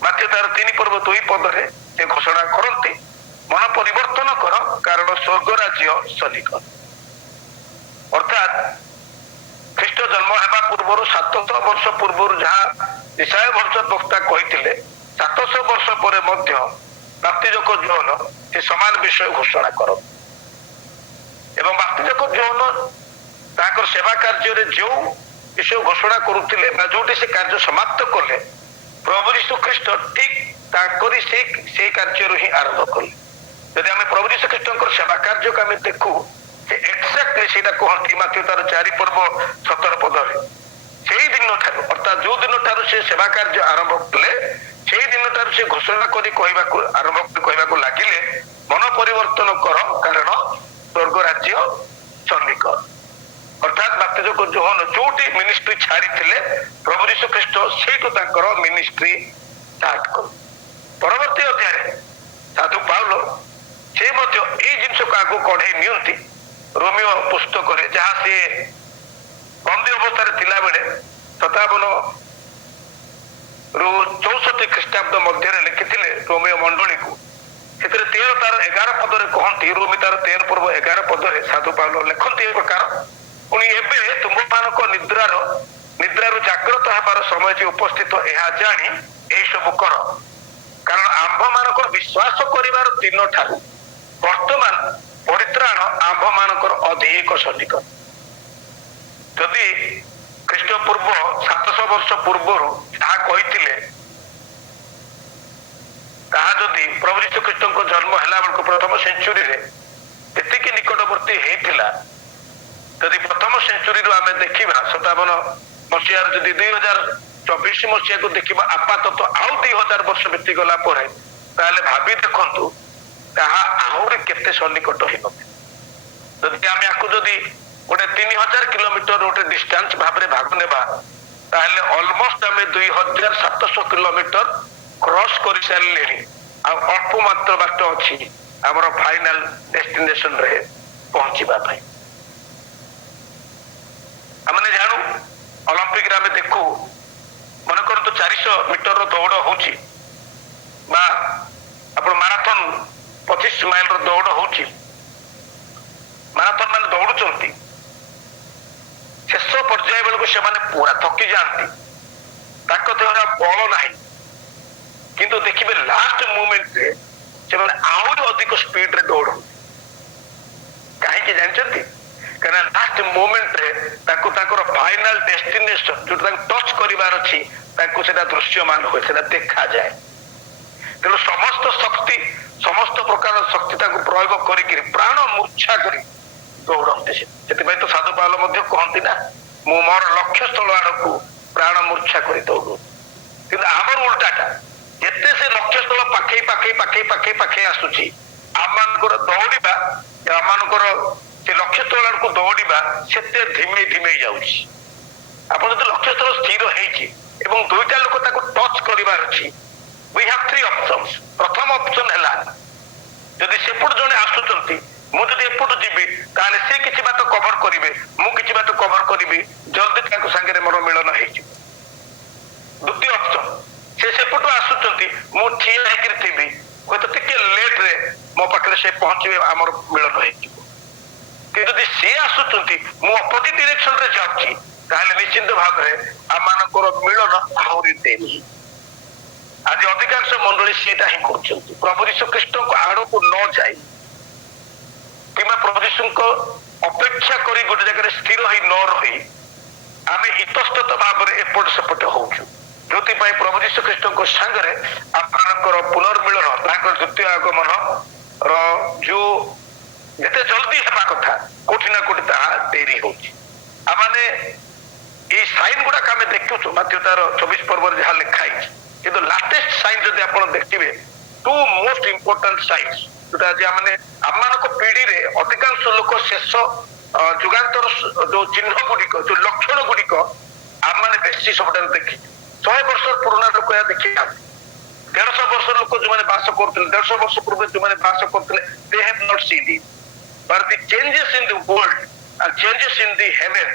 ମାତ୍ର ତାର 3:2 ସେ ଘୋଷଣା କରନ୍ତି, ମନ ପରିବର୍ତ୍ତନ କର କାରଣ ସ୍ୱର୍ଗ ରାଜ୍ୟ ସନ୍ନିକଟ। ଅର୍ଥାତ୍ ଖ୍ରୀଷ୍ଟ ଜନ୍ମ ହେବା ପୂର୍ବରୁ 700 ବର୍ଷ ପୂର୍ବରୁ ଯାହା ଇସାୟା ଭବିଷ୍ୟତ ବକ୍ତା କହିଥିଲେ, 700 ବର୍ଷ ପରେ ମଧ୍ୟ ବାପ୍ତିଜକ ଯୋହନ ସେ ସମାନ ବିଷୟ ଘୋଷଣା କରନ୍ତି। ଏବଂ ବାପ୍ତିଜକ ଯୋହନ ତାଙ୍କର ସେବା କାର୍ଯ୍ୟରେ ଯେଉଁ ବିଷୟ ଘୋଷଣା କରୁଥିଲେ ବା ଯୋଉଠି ସେ କାର୍ଯ୍ୟ ସମାପ୍ତ କଲେ, ପ୍ରଭୁ ଯୀଶୁ ଖ୍ରୀଷ୍ଟ ଠିକ ତାଙ୍କରି ସେଇ କାର୍ଯ୍ୟରୁ ହିଁ ଆରମ୍ଭ କଲେ। ଯଦି ଆମେ ପ୍ରଭୁ ଯୀଶୁ ଖ୍ରୀଷ୍ଟଙ୍କର ସେବା କାର୍ଯ୍ୟକୁ ଆମେ ଦେଖୁ, ସେ ଏକ୍ସାକ୍ଟଲି ସେଇଟା କୁହନ୍ତି ମାଥ୍ୟୁ ତାର 4:17 ସେଇ ଦିନ ଠାରୁ, ଅର୍ଥାତ୍ ଯୋଉ ଦିନ ଠାରୁ ସେ ସେବା କାର୍ଯ୍ୟ ଆରମ୍ଭ କଲେ ସେଇ ଦିନ ଠାରୁ ସେ ଘୋଷଣା କରି କହିବାକୁ ଲାଗିଲେ, ମନ ପରିବର୍ତ୍ତନ କର କାରଣ ସ୍ୱର୍ଗ ରାଜ୍ୟ ସନ୍ନିକଟ। ଅର୍ଥାତ୍ ବାପ୍ତିଜକ ଯୋହନ ଯୋଉଠି ମିନିଷ୍ଟ୍ରି ଛାଡିଥିଲେ ପ୍ରଭୁ ଯୀଶୁ ଖ୍ରୀଷ୍ଟ ସେଇଠୁ ତାଙ୍କର ମିନିଷ୍ଟ୍ରି ଷ୍ଟାର୍ଟ କଲେ। ପରବର୍ତ୍ତୀ ଅଧ୍ୟାୟରେ ସାଧୁ ପାଉଲ ସେ ମଧ୍ୟ ଏଇ ଜିନିଷକୁ ଆଗକୁ କଢେଇ ନିଅନ୍ତି ରୋମିଓ ପୁସ୍ତକରେ, ଯାହା ସିଏ ବନ୍ଦୀ ଅବସ୍ଥାରେ ଥିଲାବେଳେ 57-64 ଖ୍ରୀଷ୍ଟାବ୍ଦ ମଧ୍ୟରେ ଲେଖିଥିଲେ ରୋମିଓ ମଣ୍ଡଳୀକୁ। ସେଥିରେ 13:11 କହନ୍ତି, ରୋମି 13:11 ସାଧୁ ପାଉଲ ଲେଖନ୍ତି ଏ ପ୍ରକାର, ପୁଣି ଏବେ ତୁମମାନଙ୍କ ନିଦ୍ରାରୁ ଜାଗ୍ରତ ହେବାର ସମୟ ଯେ ଉପସ୍ଥିତ ଏହା ଜାଣି ଏଇ ସବୁ କର, କାରଣ ଆମ୍ଭ ମାନଙ୍କର ବିଶ୍ୱାସ କରିବାର ଦିନ ଠାରୁ ବର୍ତ୍ତମାନ ପରିତ୍ରାଣ ଆମ୍ଭ ମାନଙ୍କର ଅଧିକ ସନ୍ନିକଟ। ଯଦି ଖ୍ରୀଷ୍ଟପୂର୍ବ 700 ବର୍ଷ ପୂର୍ବରୁ ଯାହା କହିଥିଲେ ତାହା ଯଦି ପ୍ରଭୁ ଯୀଶୁ ଖ୍ରୀଷ୍ଟଙ୍କ ଜନ୍ମ ହେଲା ବେଳକୁ ପ୍ରଥମ ସେଞ୍ଚୁରୀରେ ଏତିକି ନିକଟବର୍ତ୍ତୀ ହେଇଥିଲା, ଯଦି ପ୍ରଥମ ସେଞ୍ଚୁରୀରୁ ଆମେ ଦେଖିବା 57 ମସିହାରୁ ଯଦି 2024 ମସିହାକୁ ଦେଖିବା ଆପାତତଃ ଆଉ 2000 ବର୍ଷ ବିତିଗଲା ପରେ, ତାହେଲେ ଭାବି ଦେଖନ୍ତୁ ତାହା ଆହୁରି କେତେ ସନ୍ନିକଟ ହେଇନଥିଲା। ଯଦି ଆମେ ଆକୁ ଯଦି ଗୋଟେ 3000 କିଲୋମିଟର ଗୋଟେ ଡିଷ୍ଟାନ୍ସ ଭାବରେ ଭାଗ ନେବା, ତାହେଲେ ଅଲମୋଷ୍ଟ ଆମେ 2700 କିଲୋମିଟର କ୍ରସ୍ କରିସାରିଲେଣି। ଆଉ ଅଳ୍ପ ମାତ୍ର ବାଟ ଅଛି ଆମର ଫାଇନାଲ ଡେଷ୍ଟିନେସନ ରେ ପହଞ୍ଚିବା ପାଇଁ। ଆମେ ଜାଣୁ ଅଲିମ୍ପିକରେ ଆମେ ଦେଖୁ, ମନେ କରନ୍ତୁ 400 ମିଟରର ଦୌଡ଼ ହଉଛି ବା ଆପଣ ମାରାଥନ 25 ମାଇଲର ଦୌଡ଼ ହଉଛି, ମାରାଥନ ମାନେ ଦୌଡୁଛନ୍ତି, ଶେଷ ପର୍ଯ୍ୟାୟ ବେଳକୁ ସେମାନେ ପୁରା ଥକି ଯାଆନ୍ତି, ତାଙ୍କ ଦେହରେ ବଳ ନାହିଁ, କିନ୍ତୁ ଦେଖିବେ ଲାଷ୍ଟ ମୁଭମେଣ୍ଟରେ ସେମାନେ ଆହୁରି ଅଧିକ ସ୍ପିଡରେ ଦୌଡନ୍ତି। କାହିଁକି ଜାଣିଛନ୍ତି? କାରଣ ଲାଷ୍ଟ ମୁଭମେଣ୍ଟରେ ତାଙ୍କୁ ତାଙ୍କର ଫାଇନାଲ ଡେଷ୍ଟିନେସନ ଯୋଉଟା ତାଙ୍କୁ ଟଚ୍ କରିବାର ଅଛି, ତାଙ୍କୁ ସେଟା ଦୃଶ୍ୟମାନ ହୁଏ, ସେଟା ଦେଖାଯାଏ। ତେଣୁ ସମସ୍ତ ଶକ୍ତି, ସମସ୍ତ ପ୍ରକାର ଶକ୍ତି ତାଙ୍କୁ ପ୍ରୟୋଗ କରିକି ପ୍ରାଣ ମୂର୍ଚ୍ଛା କରି ଦୌଡନ୍ତି। ସେଥିପାଇଁ ତ ସାଧୁ ପାଉଲ ମଧ୍ୟ କହନ୍ତି ନା, ମୁଁ ମୋର ଲକ୍ଷ୍ୟସ୍ଥଳ ଆଡକୁ ପ୍ରାଣ ମୂର୍ଚ୍ଛା କରି ଦୌଡୁ। କିନ୍ତୁ ଆମର ଉଲ୍ଟାଟା, ଯେତେ ସେ ଲକ୍ଷ୍ୟସ୍ଥଳ ପାଖେଇ ପାଖେଇ ପାଖେଇ ପାଖେଇ ପାଖେଇ ଆସୁଛି, ଆମମାନଙ୍କର ଦୌଡ଼ିବା, ଆମମାନଙ୍କର ସେ ଲକ୍ଷ୍ୟସ୍ଥଳ ଆଡକୁ ଦୌଡ଼ିବା ସେତେ ଧିମେଇ ଧିମେଇ ଯାଉଛି। ଆପଣ ଯଦି ଲକ୍ଷ୍ୟସ୍ଥଳ ସ୍ଥିର ହେଇଛି ଏବଂ ଦୁଇଟା ଲୋକ ତାକୁ ଟଚ୍ କରିବାର ଅଛି, we have three options। ପ୍ରଥମ ଅପସନ ହେଲା, ଯଦି ସେପଟୁ ଜଣେ ଆସୁଛନ୍ତି, ମୁଁ ଯଦି ଏପଟୁ ଯିବି ତାହେଲେ ସେ କିଛି ବାଟ କଭର କରିବେ, ମୁଁ କିଛି ବାଟ କଭର କରିବି, ଜଲଦି ତାଙ୍କ ସାଙ୍ଗରେ ମୋର ମିଳନ ହେଇଯିବ। ଦ୍ୱିତୀୟ ଅପସନ, ସେ ସେପଟୁ ଆସୁଛନ୍ତି, ମୁଁ ଠିଆ ହେଇକିରି ଥିବି, ହୁଏତ ଟିକେ ଲେଟରେ ମୋ ପାଖରେ ସେ ପହଞ୍ଚିବେ, ଆମର ମିଳନ ହେଇଯିବ। କିନ୍ତୁ ଯଦି ସେ ଆସୁଛନ୍ତି, ମୁଁ ଅପୋଜିଟ ଡିରେକ୍ସନରେ ଯାଉଛି, ତାହେଲେ ନିଶ୍ଚିନ୍ତ ଭାବରେ ଆମମାନଙ୍କର ମିଳନ ଆହୁରି ଡେରି। ଆଜି ଅଧିକାଂଶ ମଣ୍ଡଳୀ ସେଇଟା ହିଁ କରୁଛନ୍ତି। ପ୍ରଭୁ ଯୀଶୁ ଖ୍ରୀଷ୍ଟଙ୍କ ଆଡକୁ ନ ଯାଇ କିମ୍ବା ପ୍ରଭୁ ଯୀଶୁଙ୍କ ଅପେକ୍ଷା କରି ଗୋଟେ ଜାଗାରେ ସ୍ଥିର ହେଇ ନ ରହି ଆମେ ଇତସ୍ତତ ଭାବରେ ଏପଟ ସେପଟ ହଉଛୁ, ଯୋଉଥିପାଇଁ ପ୍ରଭୁ ଯୀଶୁ ଖ୍ରୀଷ୍ଟଙ୍କ ସାଙ୍ଗରେ ଆପଣଙ୍କର ପୁନର୍ମିଳନ, ତାଙ୍କର ଦ୍ୱିତୀୟ ଆଗମନ ର ଯୋଉ ଯେତେ ଜଲଦି ହେବା କଥା, କୋଉଠି ନା କୋଉଠି ତାହା ଡେରି ହଉଛି। ଆମେ ଏଇ ସାଇନ୍ ଗୁଡାକ ଆମେ ଦେଖୁଛୁ ମାତ୍ର ତାର 24 ପର୍ବରେ ଯାହା ଲେଖା ହେଇଛି, କିନ୍ତୁ ଲାଟେଷ୍ଟ ସାଇନ୍ ଯଦି ଆପଣ ଦେଖିବେ, ଟୁ ମୋଷ୍ଟ ଇମ୍ପୋର୍ଟାଣ୍ଟ ସାଇନ୍ସ ଯୋଉଟା ଆଜି ଆମେ ଆମମାନଙ୍କ ପିଢିରେ ଅଧିକାଂଶ ଲୋକ ଶେଷ ଯୁଗାନ୍ତର ଯୋଉ ଚିହ୍ନ ଗୁଡିକ, ଯୋଉ ଲକ୍ଷଣ ଗୁଡିକ ଆମମାନେ ବେଶୀ ସବୁଠାରୁ ଦେଖିଛୁ। 100 ବର୍ଷ ପୁରୁଣା ଲୋକ ଏହା ଦେଖିନାହାନ୍ତି। 150 ବର୍ଷ ଲୋକ ଯୋଉମାନେ ବାସ କରୁଥିଲେ, 150 ବର୍ଷ ପୂର୍ବେ ଯୋଉମାନେ ବାସ କରୁଥିଲେ, they have not seen it, but the changes in the world and changes in the heaven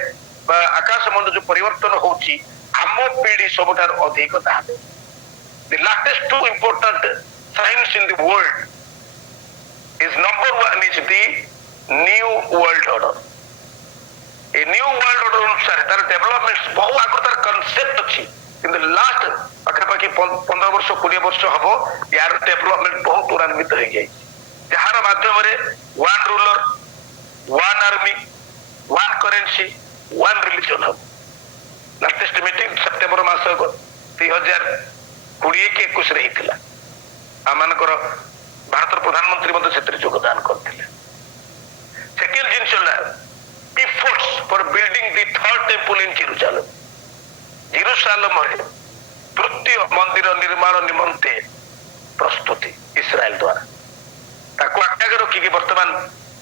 ବା ଆକାଶ ମଣ୍ଡଳ ଯୋଉ ପରିବର୍ତ୍ତନ ହଉଛି, ଆମ ପିଢି ସବୁଠାରୁ ଅଧିକ ତାହା। The latest two important signs in the world is number one is the new world order। A new world order ଅନୁସାରେ ତାର ଡେଭଲପମେଣ୍ଟ ବହୁ ଆଗରୁ ତାର କନସେପ୍ଟ ଅଛି, କିନ୍ତୁ ଲାଷ୍ଟ ପାଖାପାଖି 15 ବର୍ଷ 20 ବର୍ଷ ହବ ୟାର ଡେଭଲପମେଣ୍ଟ ବହୁତ ତ୍ୱରାନ୍ୱିତ ହେଇଯାଇଛି, ଯାହାର ମାଧ୍ୟମରେ one ruler, one army, one currency, one religion ହବ। ଲାଟେଷ୍ଟ ମିଟିଂ ସେପ୍ଟେମ୍ବର ମାସ 2020-21 ହେଇଥିଲା। ଆମମାନଙ୍କର ଭାରତର ପ୍ରଧାନମନ୍ତ୍ରୀ ମଧ୍ୟ ସେଥିରେ ଯୋଗଦାନ କରିଥିଲେ। ସେକେଣ୍ଡ ଜିନିଷ ହେଲା efforts for building the third temple in Jerusalem। ଜେରୁସାଲେମରେ ତୃତୀୟ ମନ୍ଦିର ନିର୍ମାଣ ନିମନ୍ତେ ପ୍ରସ୍ତୁତି ଇସ୍ରାଏଲ ଦ୍ୱାରା। ତାକୁ ଆଗରେ ରଖିକି ବର୍ତ୍ତମାନ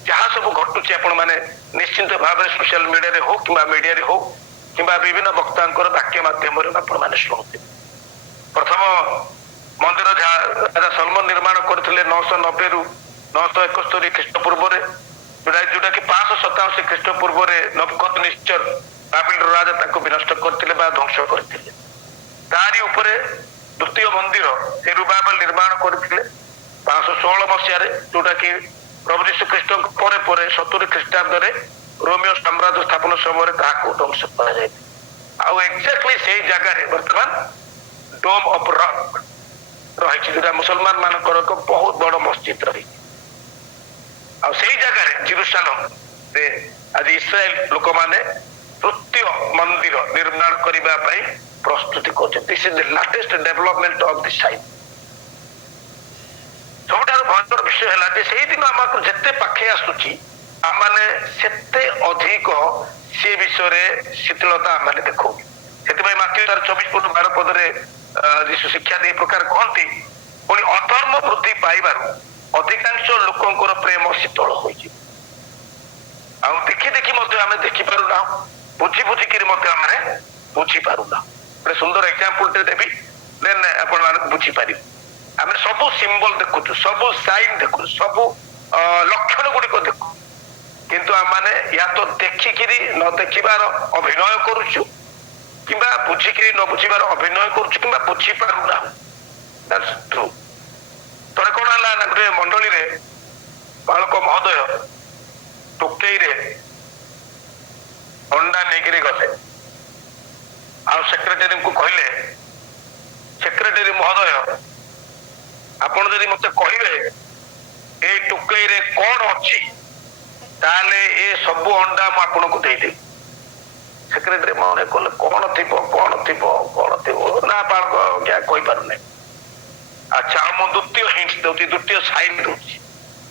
ଯାହା ସବୁ ଘଟୁଛି ଆପଣ ମାନେ ନିଶ୍ଚିନ୍ତ ଭାବରେ ସୋସିଆଲ ମିଡିଆରେ ହଉ କିମ୍ବା ମିଡିଆରେ ହଉ କିମ୍ବା ବିଭିନ୍ନ ବକ୍ତାଙ୍କର ବାକ୍ୟ ମାଧ୍ୟମରେ ଆପଣ ମାନେ ଶୁଣୁଥିବେ। ପ୍ରଥମ ମନ୍ଦିର ଯାହା ରାଜା ସଲମନ ନିର୍ମାଣ କରିଥିଲେ 990ରୁ 971 ଖ୍ରୀଷ୍ଟପୂର୍ବରେ, ଯୋଉଟା କି 587 ଖ୍ରୀଷ୍ଟପୂର୍ବରେ ନବୁକଦନେସ୍ସର ବାବିଲର ରାଜା ତାକୁ ବିନଷ୍ଟ କରିଥିଲେ ବା ଧ୍ୱଂସ କରିଥିଲେ। ତାରି ଉପରେ ଦ୍ୱିତୀୟ ମନ୍ଦିର ଜେରୁବାବେଲ ନିର୍ମାଣ କରିଥିଲେ 516 ମସିହାରେ, ଯୋଉଟା କି ପ୍ରଭୁ ଯୀଶୁ ଖ୍ରୀଷ୍ଟଙ୍କ ପରେ ପରେ 70 ଖ୍ରୀଷ୍ଟାବ୍ଦରେ ରୋମିଓ ସାମ୍ରାଜ୍ୟ ସ୍ଥାପନ ସମୟରେ ତାହାକୁ ଧ୍ୱଂସ କରାଯାଇଥିଲା। ଆଉ ଏକ୍ଜାକ୍ଟଲି ସେଇ ଜାଗାରେ ବର୍ତ୍ତମାନ ଡୋମ୍ ଅଫ୍ ରକ୍ ରହିଛି, ଯୋଉଟା ମୁସଲମାନ ମାନଙ୍କର ଏକ ବହୁତ ବଡ ମସଜିଦ ରହିଛି। ଆଉ ସେଇ ଜାଗାରେ ଜେରୁସାଲେମରେ ଆଜି ଇସ୍ରାଏଲ ଲୋକମାନେ ତୃତୀୟ ମନ୍ଦିର ନିର୍ମାଣ କରିବା ପାଇଁ ପ୍ରସ୍ତୁତି କରୁଛନ୍ତି। This is the latest development of the site. ସବୁଠାରୁ ଭୟଙ୍କର ବିଷୟ ହେଲା ଯେ ସେଇଦିନ ଆମକୁ ଯେତେ ପାଖେଇ ଆସୁଛି ଆମମାନେ ସେତେ ଅଧିକ ସେ ବିଷୟରେ ଶିଥିଳତା ଆମମାନେ ଦେଖୁ। ସେଥିପାଇଁ ମାତ୍ୟ 24:12 ଯୀଶୁ ଶିକ୍ଷା ଦେଇ ପ୍ରକାର କହନ୍ତି, ପୁଣି ଅଧର୍ମ ବୃଦ୍ଧି ପାଇବାରୁ ଅଧିକାଂଶ ଲୋକଙ୍କର ପ୍ରେମ ଶୀତଳ ହୋଇଛି। ଆଉ ଦେଖି ଦେଖି ମଧ୍ୟ ଆମେ ଦେଖିପାରୁନାହୁଁ, ବୁଝି ବୁଝିକିରି ମଧ୍ୟ ଆମେ ବୁଝିପାରୁନାହୁଁ। ଗୋଟେ ସୁନ୍ଦର ଏକ୍ସାମ୍ପଲଟେ ଦେବି, ଦେନ୍ ଆପଣ ମାନଙ୍କୁ ବୁଝିପାରିବେ। ଆମେ ସବୁ ସିମ୍ବଲ ଦେଖୁଛୁ, ସବୁ ସାଇନ୍ ଦେଖୁଛୁ, ସବୁ ଲକ୍ଷଣ ଗୁଡିକ ଦେଖୁ, କିନ୍ତୁ ଆମମାନେ ୟା ତ ଦେଖିକିରି ନ ଦେଖିବାର ଅଭିନୟ କରୁଛୁ, କିମ୍ବା ବୁଝିକିରି ନ ବୁଝିବାର ଅଭିନୟ କରୁଛୁ, କିମ୍ବା ବୁଝିପାରୁନାହୁଁ। That's true। ଥରେ କଣ ହେଲା ନା, ଗୋଟେ ମଣ୍ଡଳୀରେ ବାଳକ ମହୋଦୟ ଟୋକେଇରେ ଅଣ୍ଡା ନେଇକିରି ଗଲେ। ଆଉ ସେକ୍ରେଟାରୀଙ୍କୁ କହିଲେ, ସେକ୍ରେଟାରୀ ମହୋଦୟ, ଆପଣ ଯଦି ମତେ କହିବେ ଏଇ ଟୋକେଇରେ କଣ ଅଛି ତାହେଲେ ଏ ସବୁ ଅଣ୍ଡା ମୁଁ ଆପଣଙ୍କୁ ଦେଇଦେବି। ସେକ୍ରେଟାରୀ ମନେ କଲେ କଣ ଥିବ କଣ ଥିବ କଣ ଥିବ, ନା ବାଳକ କହିପାରୁନି। ଆଚ୍ଛା, ମୁଁ ଦ୍ୱିତୀୟ ହିଣ୍ଟ ଦଉଛି, ଦ୍ୱିତୀୟ ସାଇନ୍ ଦଉଛି।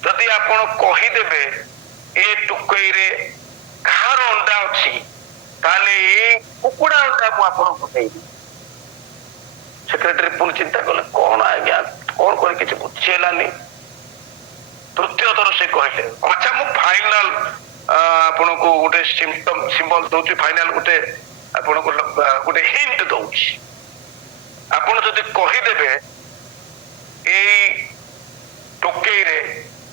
ଯଦି ଆପଣ କହିଦେବେ ଏ ଟୋକେଇରେ କାହାର ଅଣ୍ଡା ଅଛି ତାହେଲେ ଏଇ କୁକୁଡ଼ା ଅଣ୍ଡା ମୁଁ ଆପଣଙ୍କୁ ଦେଇଦେବି। ସେକ୍ରେଟାରୀ ପୁଣି ଚିନ୍ତା କଲେ, କଣ ଆଜ୍ଞା କଣ କରି କିଛି ବୁଝି ହେଲାନି। ତୃତୀୟ ଥର ସେ କହିଲେ, ଆଚ୍ଛା ମୁଁ ଫାଇନାଲ ଆପଣଙ୍କୁ ଗୋଟେ ସିମ୍ବଲ ଦଉଛି, ଫାଇନାଲ ଗୋଟେ ଆପଣଙ୍କୁ ଗୋଟେ ହିଣ୍ଟ ଦଉଛି। ଆପଣ ଯଦି କହିଦେବେ ଏଇ ଟୋକେଇରେ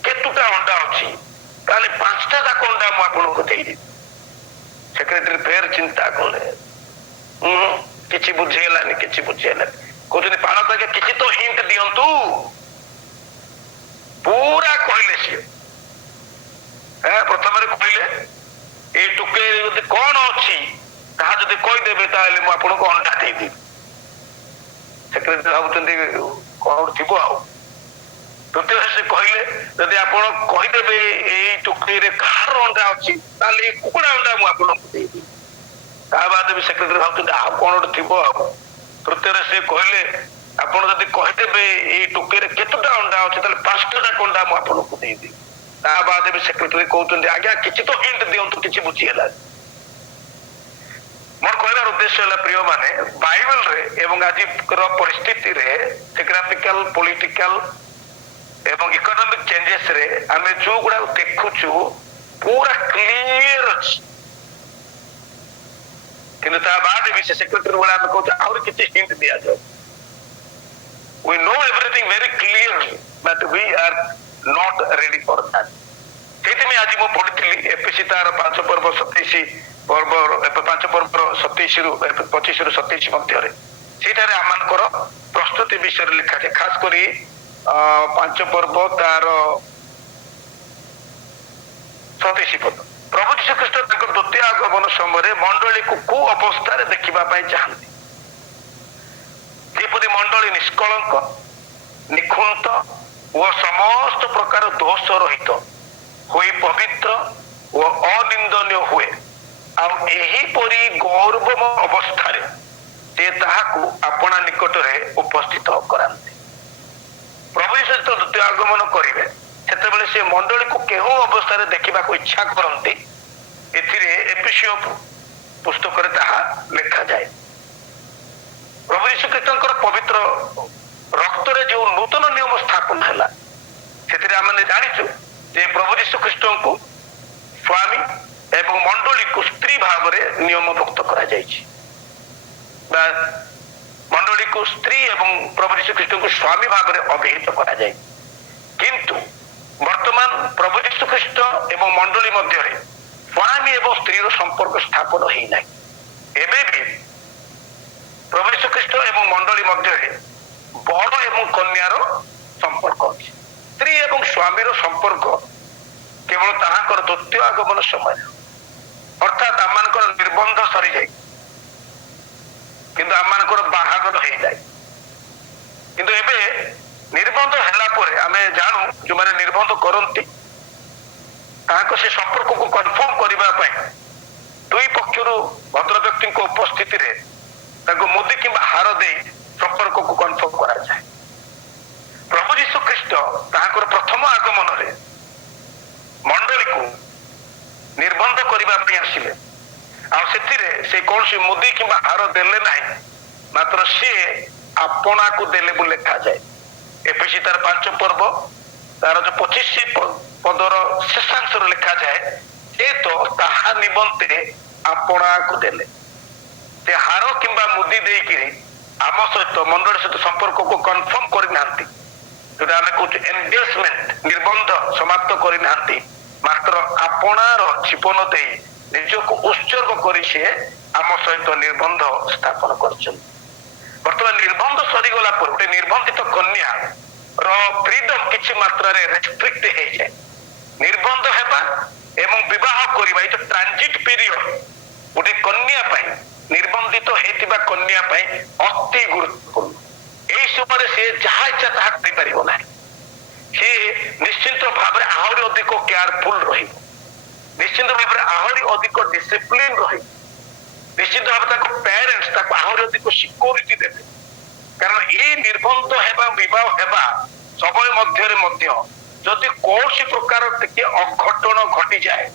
କେତୁଟା ଅଣ୍ଡା ଅଛି ତାହେଲେ 5ଟା ଯାକ ଅଣ୍ଡା ମୁଁ ଆପଣଙ୍କୁ ଦେଇଦେବି। ସେକ୍ରେଟାରୀ ଫେର ଚିନ୍ତା କଲେ, କିଛି ବୁଝି ହେଲାନି, କିଛି ବୁଝି ହେଲାନି। କହୁଛନ୍ତି ପାଳକ ଆଜ୍ଞା କିଛି ତ ହିଣ୍ଟ ଦିଅନ୍ତୁ। ପୁରା କହିଲେ ସିଏ, ପ୍ରଥମରେ କହିଲେ ଏଇ ଟୋକେଇରେ ଯଦି କଣ ଅଛି ତାହା ଯଦି କହିଦେବେ ତାହେଲେ ମୁଁ ଆପଣଙ୍କୁ ଅଣ୍ଡା ଦେଇଦେବି। ସେକ୍ରେଟାରୀ ଭାବୁଛନ୍ତି କଣ ଥିବ। ଆଉ ତୃତୀୟ ସେ କହିଲେ, ଯଦି ଆପଣ କହିଦେବେ ଏଇ ଟୋକେଇରେ କାହାର ଅଣ୍ଡା ଅଛି ତାହେଲେ ଏଇ କୁକୁଡ଼ା ଅଣ୍ଡା ମୁଁ ଆପଣଙ୍କୁ ଦେଇଦେବି। ତା ବାଦ ବି ସେକ୍ରେଟାରୀ ଭାବୁଛନ୍ତି ଆଉ କଣ ଗୋଟେ ଥିବ। ଆଉ ତୃତୀୟରେ ସେ କହିଲେ, ଆପଣ ଯଦି କହିଦେବେ ଏଇ ଟୋକେଇରେ କେତେଟା ଅଣ୍ଡା ଅଛି ତାହେଲେ 5ଟା ଯାକ ଅଣ୍ଡା ମୁଁ ଆପଣଙ୍କୁ ଦେଇଦେବି। ତା ବାଦ ବି ସେକ୍ରେଟାରୀ କହୁଛନ୍ତି ଆଜ୍ଞା କିଛି ତ ହିଣ୍ଟ ଦିଅନ୍ତୁ, କିଛି ବୁଝି ହେଲାନି। ମୋର କହିବାର ଉଦ୍ଦେଶ୍ୟ ହେଲା ପ୍ରିୟ ମାନେ, ବାଇବେଲରେ ଏବଂ ଆଜିର ପରିସ୍ଥିତିରେ ଜିଓଗ୍ରାଫିକାଲ, ପଲିଟିକାଲ ଏବଂ ଇକୋନୋମିକ ଚେଞ୍ଜେସ ରେ ଆମେ ଯୋଉ ଗୁଡାକ ଦେଖୁଛୁ ପୁରା କ୍ଲିୟର ଅଛି। କିନ୍ତୁ ତା ବାଦ ବି ସେ ସେକ୍ରେଟାରୀ ଭଳିଆ ଆମେ କହୁଛୁ ଆହୁରି କିଛି ହିଣ୍ଟ ଦିଆଯାଉ। We know everything very clearly but we are not ready for that। ସେଇଥିପାଇଁ ଆଜି ମୁଁ ପଢିଥିଲି ଏପିସି ତାର 5 ପର୍ବ 27 ପର୍ବ 5 ପର୍ବର 27ରୁ 25ରୁ 27 ମଧ୍ୟରେ ସେଇଠାରେ ଆମମାନଙ୍କର ପ୍ରସ୍ତୁତି ବିଷୟରେ ଲେଖା ଅଛି। ଖାସ କରି 5 ପର୍ବ ତାର 27 ପଦ। ପ୍ରଭୁ ଯୀଶୁଖ୍ରୀଷ୍ଟ ତାଙ୍କ ଦ୍ୱିତୀୟ ଆଗମନ ସମୟରେ ମଣ୍ଡଳୀକୁ କୋଉ ଅବସ୍ଥାରେ ଦେଖିବା ପାଇଁ ଚାହାନ୍ତି? ଯେପରି ମଣ୍ଡଳୀ ନିଷ୍କଳଙ୍କ, ନିଖୁନ୍ତ ଓ ସମସ୍ତ ପ୍ରକାର ଦୋଷ ରହିତ ହୋଇ ପବିତ୍ର ଓ ଅନିନ୍ଦନୀୟ ହୁଏ, ଆଉ ଏହିପରି ଗୌରବମୟ ଅବସ୍ଥାରେ ସେ ତାହାକୁ ଆପଣା ନିକଟରେ ଉପସ୍ଥିତ କରାନ୍ତି। ପ୍ରଭୁ ଯୀଶୁ ଯେତେବେଳେ ଦ୍ୱିତୀୟ ଆଗମନ କରିବେ ସେତେବେଳେ ସେ ମଣ୍ଡଳୀକୁ କେଉଁ ଅବସ୍ଥାରେ ଦେଖିବାକୁ ଇଚ୍ଛା କରନ୍ତି, ଏଥିରେ ଏଫେସୀୟ ପୁସ୍ତକରେ ତାହା ଲେଖାଯାଏ। ପ୍ରଭୁ ଯୀଶୁଖ୍ରୀଷ୍ଟଙ୍କର ପବିତ୍ର ରକ୍ତରେ ଯେଉଁ ନୂତନ ନିୟମ ସ୍ଥାପନ ହେଲା ସେଥିରେ ଆମେ ଜାଣିଛୁ ଯେ ପ୍ରଭୁ ଯୀଶୁଖ୍ରୀଷ୍ଟଙ୍କୁ ସ୍ୱାମୀ ଏବଂ ମଣ୍ଡଳୀକୁ ସ୍ତ୍ରୀ ଭାବରେ ନିୟମଭୁକ୍ତ କରାଯାଇଛି, ବା ମଣ୍ଡଳୀକୁ ସ୍ତ୍ରୀ ଏବଂ ପ୍ରଭୁ ଯୀଶୁଖ୍ରୀଷ୍ଟଙ୍କୁ ସ୍ୱାମୀ ଭାବରେ ଅଭିହିତ କରାଯାଇଛି। କିନ୍ତୁ ବର୍ତ୍ତମାନ ପ୍ରଭୁ ଯୀଶୁଖ୍ରୀଷ୍ଟ ଏବଂ ମଣ୍ଡଳୀ ମଧ୍ୟରେ ସ୍ୱାମୀ ଏବଂ ସ୍ତ୍ରୀର ସମ୍ପର୍କ ସ୍ଥାପନ ହେଇନାହିଁ। ଏବେ ବି ପ୍ରଭୁ ଯୀଶୁଖ୍ରୀଷ୍ଟ ଏବଂ ମଣ୍ଡଳୀ ମଧ୍ୟରେ ବର ଏବଂ କନ୍ୟାର ସମ୍ପର୍କ ଅଛି। ସ୍ତ୍ରୀ ଏବଂ ସ୍ୱାମୀର ସମ୍ପର୍କ କେବଳ ତାହାଙ୍କର ଦ୍ୱିତୀୟ ଆଗମନ ସମୟରେ, ଅର୍ଥାତ୍ ଆମମାନଙ୍କର ନିର୍ବନ୍ଧ ସରିଯାଏ କିନ୍ତୁ ଆମମାନଙ୍କର ବାହାଘର ହେଇଯାଏ। କିନ୍ତୁ ଏବେ ନିର୍ବନ୍ଧ ହେଲା ପରେ ଆମେ ଜାଣୁ ଯୋଉମାନେ ନିର୍ବନ୍ଧ କରନ୍ତି ତାଙ୍କ ସେ ସମ୍ପର୍କକୁ କନଫର୍ମ କରିବା ପାଇଁ ଦୁଇ ପକ୍ଷରୁ ଭଦ୍ର ବ୍ୟକ୍ତିଙ୍କ ଉପସ୍ଥିତିରେ ତାଙ୍କୁ ମୁଦି କିମ୍ବା ହାର ଦେଇ ସମ୍ପର୍କକୁ କନଫର୍ମ କରାଯାଏ। ପ୍ରଭୁ ଯୀଶୁ ଖ୍ରୀଷ୍ଟ ତାଙ୍କର ପ୍ରଥମ ଆଗମନରେ ମଣ୍ଡଳୀକୁ ନିର୍ବନ୍ଧ କରିବା ପାଇଁ ଆସିଲେ ଆଉ ସେଥିରେ ସେ କୌଣସି ମୁଦି କିମ୍ବା ହାର ଦେଲେ ନାହିଁ, ମାତ୍ର ସିଏ ଆପଣାକୁ ଦେଲେ ବୋଲି ଲେଖାଯାଏ। ଏଫେସୀ ତାର 5 ପର୍ବ ତାର ଯୋଉ 25 ପଦର ଶେଷାଂଶରେ ଲେଖାଯାଏ ସେ ତ ତାହା ନିମନ୍ତେ ଆପଣାକୁ ଦେଲେ। ସେ ହାର କିମ୍ବା ମୁଦି ଦେଇକିରି ଆମ ସହିତ ମଣ୍ଡଳୀ ସହିତ ସମ୍ପର୍କକୁ କନଫର୍ମ କରିନାହାନ୍ତି, ଯୋଉଟା ଆମେ କହୁଛୁ ଏନଗେଜମେଣ୍ଟ ନିର୍ବନ୍ଧ ସମାପ୍ତ କରିନାହାନ୍ତି, ମାତ୍ର ଆପଣାର ଜୀବନ ଦେଇ ନିଜକୁ ଉତ୍ସର୍ଗ କରି ସେ ଆମ ସହିତ ନିର୍ବନ୍ଧ ସ୍ଥାପନ କରିଛନ୍ତି। ବର୍ତ୍ତମାନ ନିର୍ବନ୍ଧ ସରିଗଲା ପରେ ଗୋଟେ ନିର୍ବନ୍ଧିତ କନ୍ୟା ର ଫ୍ରିଡମ କିଛି ମାତ୍ରାରେ ରେଷ୍ଟ୍ରିକ୍ଟ ହେଇଯାଏ। ନିର୍ବନ୍ଧ ହେବା ଏବଂ ବିବାହ କରିବା ଏଇ ଯୋଉ ଟ୍ରାନଜିଟ ପିରିୟଡ ଗୋଟେ କନ୍ୟା ପାଇଁ ନିର୍ବନ୍ଧିତ ହେଇଥିବା କନ୍ୟା ପାଇଁ ଅତି ଗୁରୁତ୍ୱପୂର୍ଣ୍ଣ। ଏଇ ସମୟରେ ସେ ଯାହା ଇଚ୍ଛା ତାହା କରିପାରିବ ନାହିଁ। ସେ ନିଶ୍ଚିନ୍ତ ଭାବରେ ଆହୁରି ଅଧିକ କେୟାରଫୁଲ ରହିବ, ନିଶ୍ଚିନ୍ତ ଭାବରେ ଆହୁରି ଅଧିକ ଡିସିପ୍ଲିନ ରହିବ, ନିଶ୍ଚିତ ଭାବରେ ତାଙ୍କ ପ୍ୟାରେଣ୍ଟସ ତାକୁ ଆହୁରି ଅଧିକ ସିକ୍ୟୁରିଟି ଦେବେ। କାରଣ ଏଇ ନିର୍ବନ୍ଧ ହେବା ବିବାହ ହେବା ସମୟ ମଧ୍ୟରେ ମଧ୍ୟ ଯଦି କୌଣସି ପ୍ରକାର ଟିକେ ଅଘଟଣ ଘଟିଯାଏ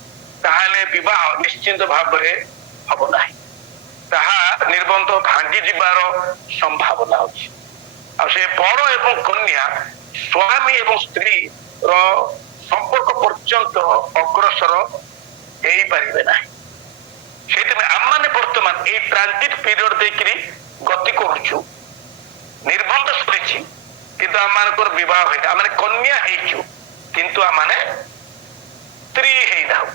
ତାହେଲେ ବିବାହ ନିଶ୍ଚିନ୍ତ ଭାବରେ ହବ ନାହିଁ, ତାହା ନିର୍ବନ୍ଧ ଭାଙ୍ଗି ଯିବାର ସମ୍ଭାବନା ଅଛି। ଆଉ ସେ ବର ଏବଂ କନ୍ୟା ସ୍ୱାମୀ ଏବଂ ସ୍ତ୍ରୀ ର ସମ୍ପର୍କ ପର୍ଯ୍ୟନ୍ତ ଅଗ୍ରସର ହେଇପାରିବେ ନାହିଁ। ସେଇଥିପାଇଁ ଆମମାନେ ବର୍ତ୍ତମାନ ଏଇ ଟ୍ରାନଜିଟ ପିରିୟଡ ଦେଇକିରି ଗତି କରୁଛୁ। ନିର୍ବନ୍ଧ ସରିଛି କିନ୍ତୁ ଆମମାନଙ୍କର ବିବାହ ହେଇନି, ଆମେ କନ୍ୟା ହେଇଛୁ କିନ୍ତୁ ଆମେ ସ୍ତ୍ରୀ ହେଇନାହୁଁ।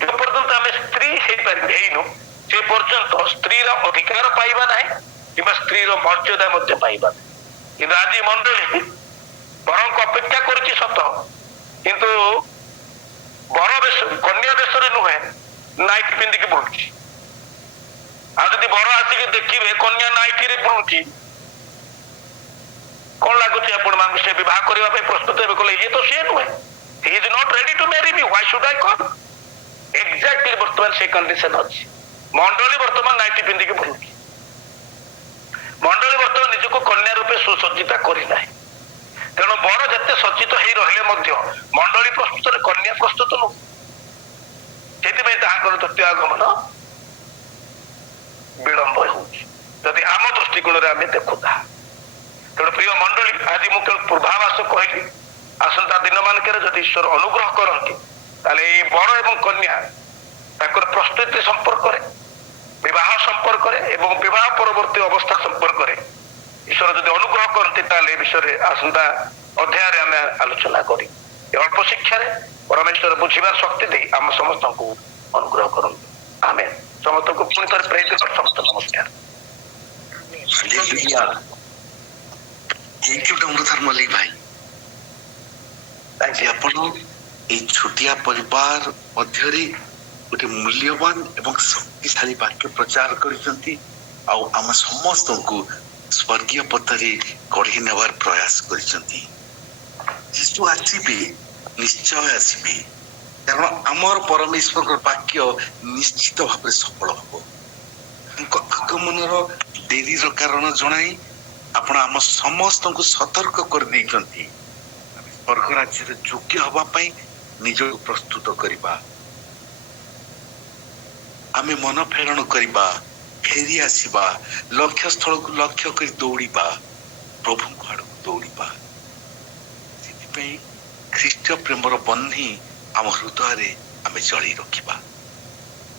ଯୋଉ ପର୍ଯ୍ୟନ୍ତ ଆମେ ସ୍ତ୍ରୀ ହେଇନୁ ସେ ପର୍ଯ୍ୟନ୍ତ ସ୍ତ୍ରୀର ଅଧିକାର ପାଇବା ନାହିଁ କିମ୍ବା ସ୍ତ୍ରୀର ମର୍ଯ୍ୟାଦା ମଧ୍ୟ ପାଇବା ନାହିଁ। କିନ୍ତୁ ଆଜି ମଣ୍ଡଳୀ ବରଙ୍କୁ ଅପେକ୍ଷା କରିଛି ସତ, କିନ୍ତୁ ବର ବେଶ କନ୍ୟା ବେଶରେ ନୁହେଁ ନାଇଟି ପିନ୍ଧିକି ବୁଲୁଛି। ଆଉ ଯଦି ବର ଆସିକି ଦେଖିବେ କନ୍ୟା ନାଇଟିରେ ବୁଲୁଛି, କଣ ଲାଗୁଛି ଆପଣ ମାନଙ୍କୁ? ସେ ବିବାହ କରିବା ପାଇଁ ପ୍ରସ୍ତୁତ ହେବେ? କହିଲେ ଇଏ ତ ସିଏ ନୁହେଁ, he is not ready to marry me, why should I come? Exactly ବର୍ତ୍ତମାନ ସେ କଣ୍ଡିସନ ଅଛି। ମଣ୍ଡଳୀ ବର୍ତ୍ତମାନ ନାଇଟି ପିନ୍ଧିକି ବୁଲୁଛି। ମଣ୍ଡଳୀ ବର୍ତ୍ତମାନ ନିଜକୁ କନ୍ୟା ରୂପେ ସୁସଜ୍ଜିତ କରିନାହିଁ। ତେଣୁ ବର ଯେତେ ସଜ୍ଜିତ ହେଇ ରହିଲେ ମଧ୍ୟ ମଣ୍ଡଳୀ ପ୍ରସ୍ତୁତରେ କନ୍ୟା ପ୍ରସ୍ତୁତ ନୁହେଁ। ସେଥିପାଇଁ ତାହାଙ୍କର ଦ୍ୱିତୀୟ ଆଗମନ ବିଳମ୍ବ ହେଉଛି ଯଦି ଆମ ଦୃଷ୍ଟିକୋଣରେ ଆମେ ଦେଖୁ ତାହା। ତେଣୁ ପ୍ରିୟ ମଣ୍ଡଳୀ, ଆଜି ମୁଁ କେବଳ ପୂର୍ବାଭାସ କହିଲି, ଆସନ୍ତା ଦିନ ମାନଙ୍କରେ ଯଦି ଈଶ୍ୱର ଅନୁଗ୍ରହ କରନ୍ତି ତାହେଲେ ଏଇ ବର ଏବଂ କନ୍ୟା ତାଙ୍କର ପ୍ରସ୍ତୁତି ସମ୍ପର୍କରେ, ବିବାହ ସମ୍ପର୍କରେ ଏବଂ ବିବାହ ପରବର୍ତ୍ତୀ ଅବସ୍ଥା ସମ୍ପର୍କରେ ଈଶ୍ୱର ଯଦି ଅନୁଗ୍ରହ କରନ୍ତି ତାହେଲେ ଏ ବିଷୟରେ ଆସନ୍ତା ଅଧ୍ୟାୟରେ ଆମେ ଆଲୋଚନା କରି ଏ ଅଳ୍ପ ଶିକ୍ଷାରେ ପରମେଶ୍ୱର ବୁଝିବାର ଶକ୍ତି ଦେଇ ଆମ ସମସ୍ତଙ୍କୁ ଅନୁଗ୍ରହ କରନ୍ତୁ। ଆମେନ୍। ସମସ୍ତଙ୍କୁ ପୁଣି ଥରେ ପ୍ରେଜ କର। ସମସ୍ତ ନମସ୍କାର। ଥ୍ୟାଙ୍କ ୟୁ ଡମ୍ବରୁଧର ମଲ୍ଲିକ ଭାଇ। ଆଜି ଆପଣ এই ଛୋଟିଆ ପରିବାର ମଧ୍ୟରେ ଗୋଟେ ମୂଲ୍ୟବାନ ଏବଂ ଶକ୍ତିଶାଳୀ ବାକ୍ୟ ପ୍ରଚାର କରିଛନ୍ତି ଆଉ ଆମ ସମସ୍ତଙ୍କୁ ସ୍ୱର୍ଗୀୟ ପଥରେ କଢେଇ ନେବାର ପ୍ରୟାସ କରିଛନ୍ତି। ଯୀଶୁ ଆସିବେ, ନିଶ୍ଚୟ ଆସିବେ, କାରଣ ଆମର ପରମେଶ୍ୱରଙ୍କ ବାକ୍ୟ ନିଶ୍ଚିତ ଭାବରେ ସଫଳ ହବ। ତାଙ୍କ ଆଗମନର ଡେରିର କାରଣ ଜଣାଇ ଆପଣ ଆମ ସମସ୍ତଙ୍କୁ ସତର୍କ କରିଦେଇଛନ୍ତି। ଆମେ ସ୍ୱର୍ଗ ରାଜ୍ୟରେ ଯୋଗ୍ୟ ହବା ପାଇଁ ନିଜକୁ ପ୍ରସ୍ତୁତ କରିବା, ଆମେ ମନ ଫେରଣ କରିବା, ଫେରି ଆସିବା, ଲକ୍ଷ୍ୟ ସ୍ଥଳକୁ ଲକ୍ଷ୍ୟ କରି ଦୌଡ଼ିବା, ପ୍ରଭୁଙ୍କ ଆଡ଼କୁ ଦୌଡ଼ିବା। ସେଥିପାଇଁ ଖ୍ରୀଷ୍ଟ ପ୍ରେମର ବହ୍ନି ଆମ ହୃଦୟରେ ଆମେ ଜଳେଇ ରଖିବା।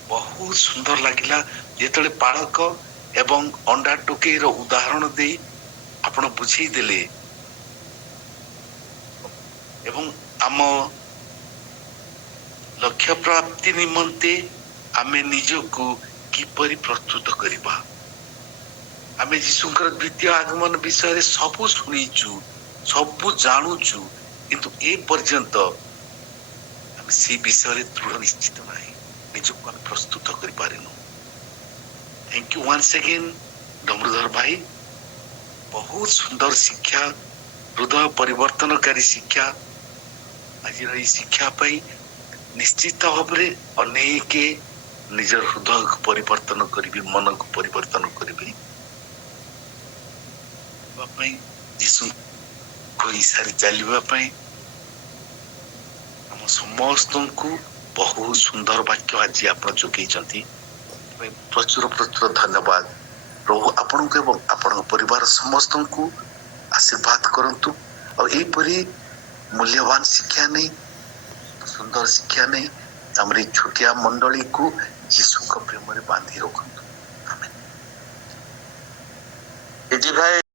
ବହୁତ ସୁନ୍ଦର ଲାଗିଲା ଯେତେବେଳେ ପାଳକ ଏବଂ ଅଣ୍ଡା ଟୋକେଇର ଉଦାହରଣ ଦେଇ ଆପଣ ବୁଝେଇ ଦେଲେ ଏବଂ ଆମ ଲକ୍ଷ୍ୟ ପ୍ରାପ୍ତି ନିମନ୍ତେ ଆମେ ନିଜକୁ କିପରି ପ୍ରସ୍ତୁତ କରିବା। ଆମେ ଯୀଶୁଙ୍କର ଦ୍ୱିତୀୟ ଆଗମନ ବିଷୟରେ ସବୁ ଶୁଣିଛୁ, ସବୁ ଜାଣୁଛୁ, କିନ୍ତୁ ଏ ପର୍ଯ୍ୟନ୍ତ ଆମେ ସେ ବିଷୟରେ ଦୃଢ଼ ନିଶ୍ଚିତ ନାହିଁ, ନିଜକୁ ଆମେ ପ୍ରସ୍ତୁତ କରିପାରିନୁ। Thank you once again Dambarudhar ଭାଇ। बहुत सुंदर शिक्षा हृदय परिवर्तनकारी शिक्षा आज शिक्षा निश्चित भाव में अनेक निज हृदय को परिवर्तन करी मन को परिवर्तन करी यीशु को इशारे चलवाई आम समस्त को बहुत सुंदर वाक्य आज आप जोगे प्रचुर प्रचुर धन्यवाद प्रभु आपण को एवं आपण परिवार समस्त को आशीर्वाद करंतु और यहीपरि मूल्यवान शिक्षा नहीं सुंदर शिक्षा नहीं हमारी छोटिया मंडली को यीशु का प्रेम में बांधी रखंतु। जी भाई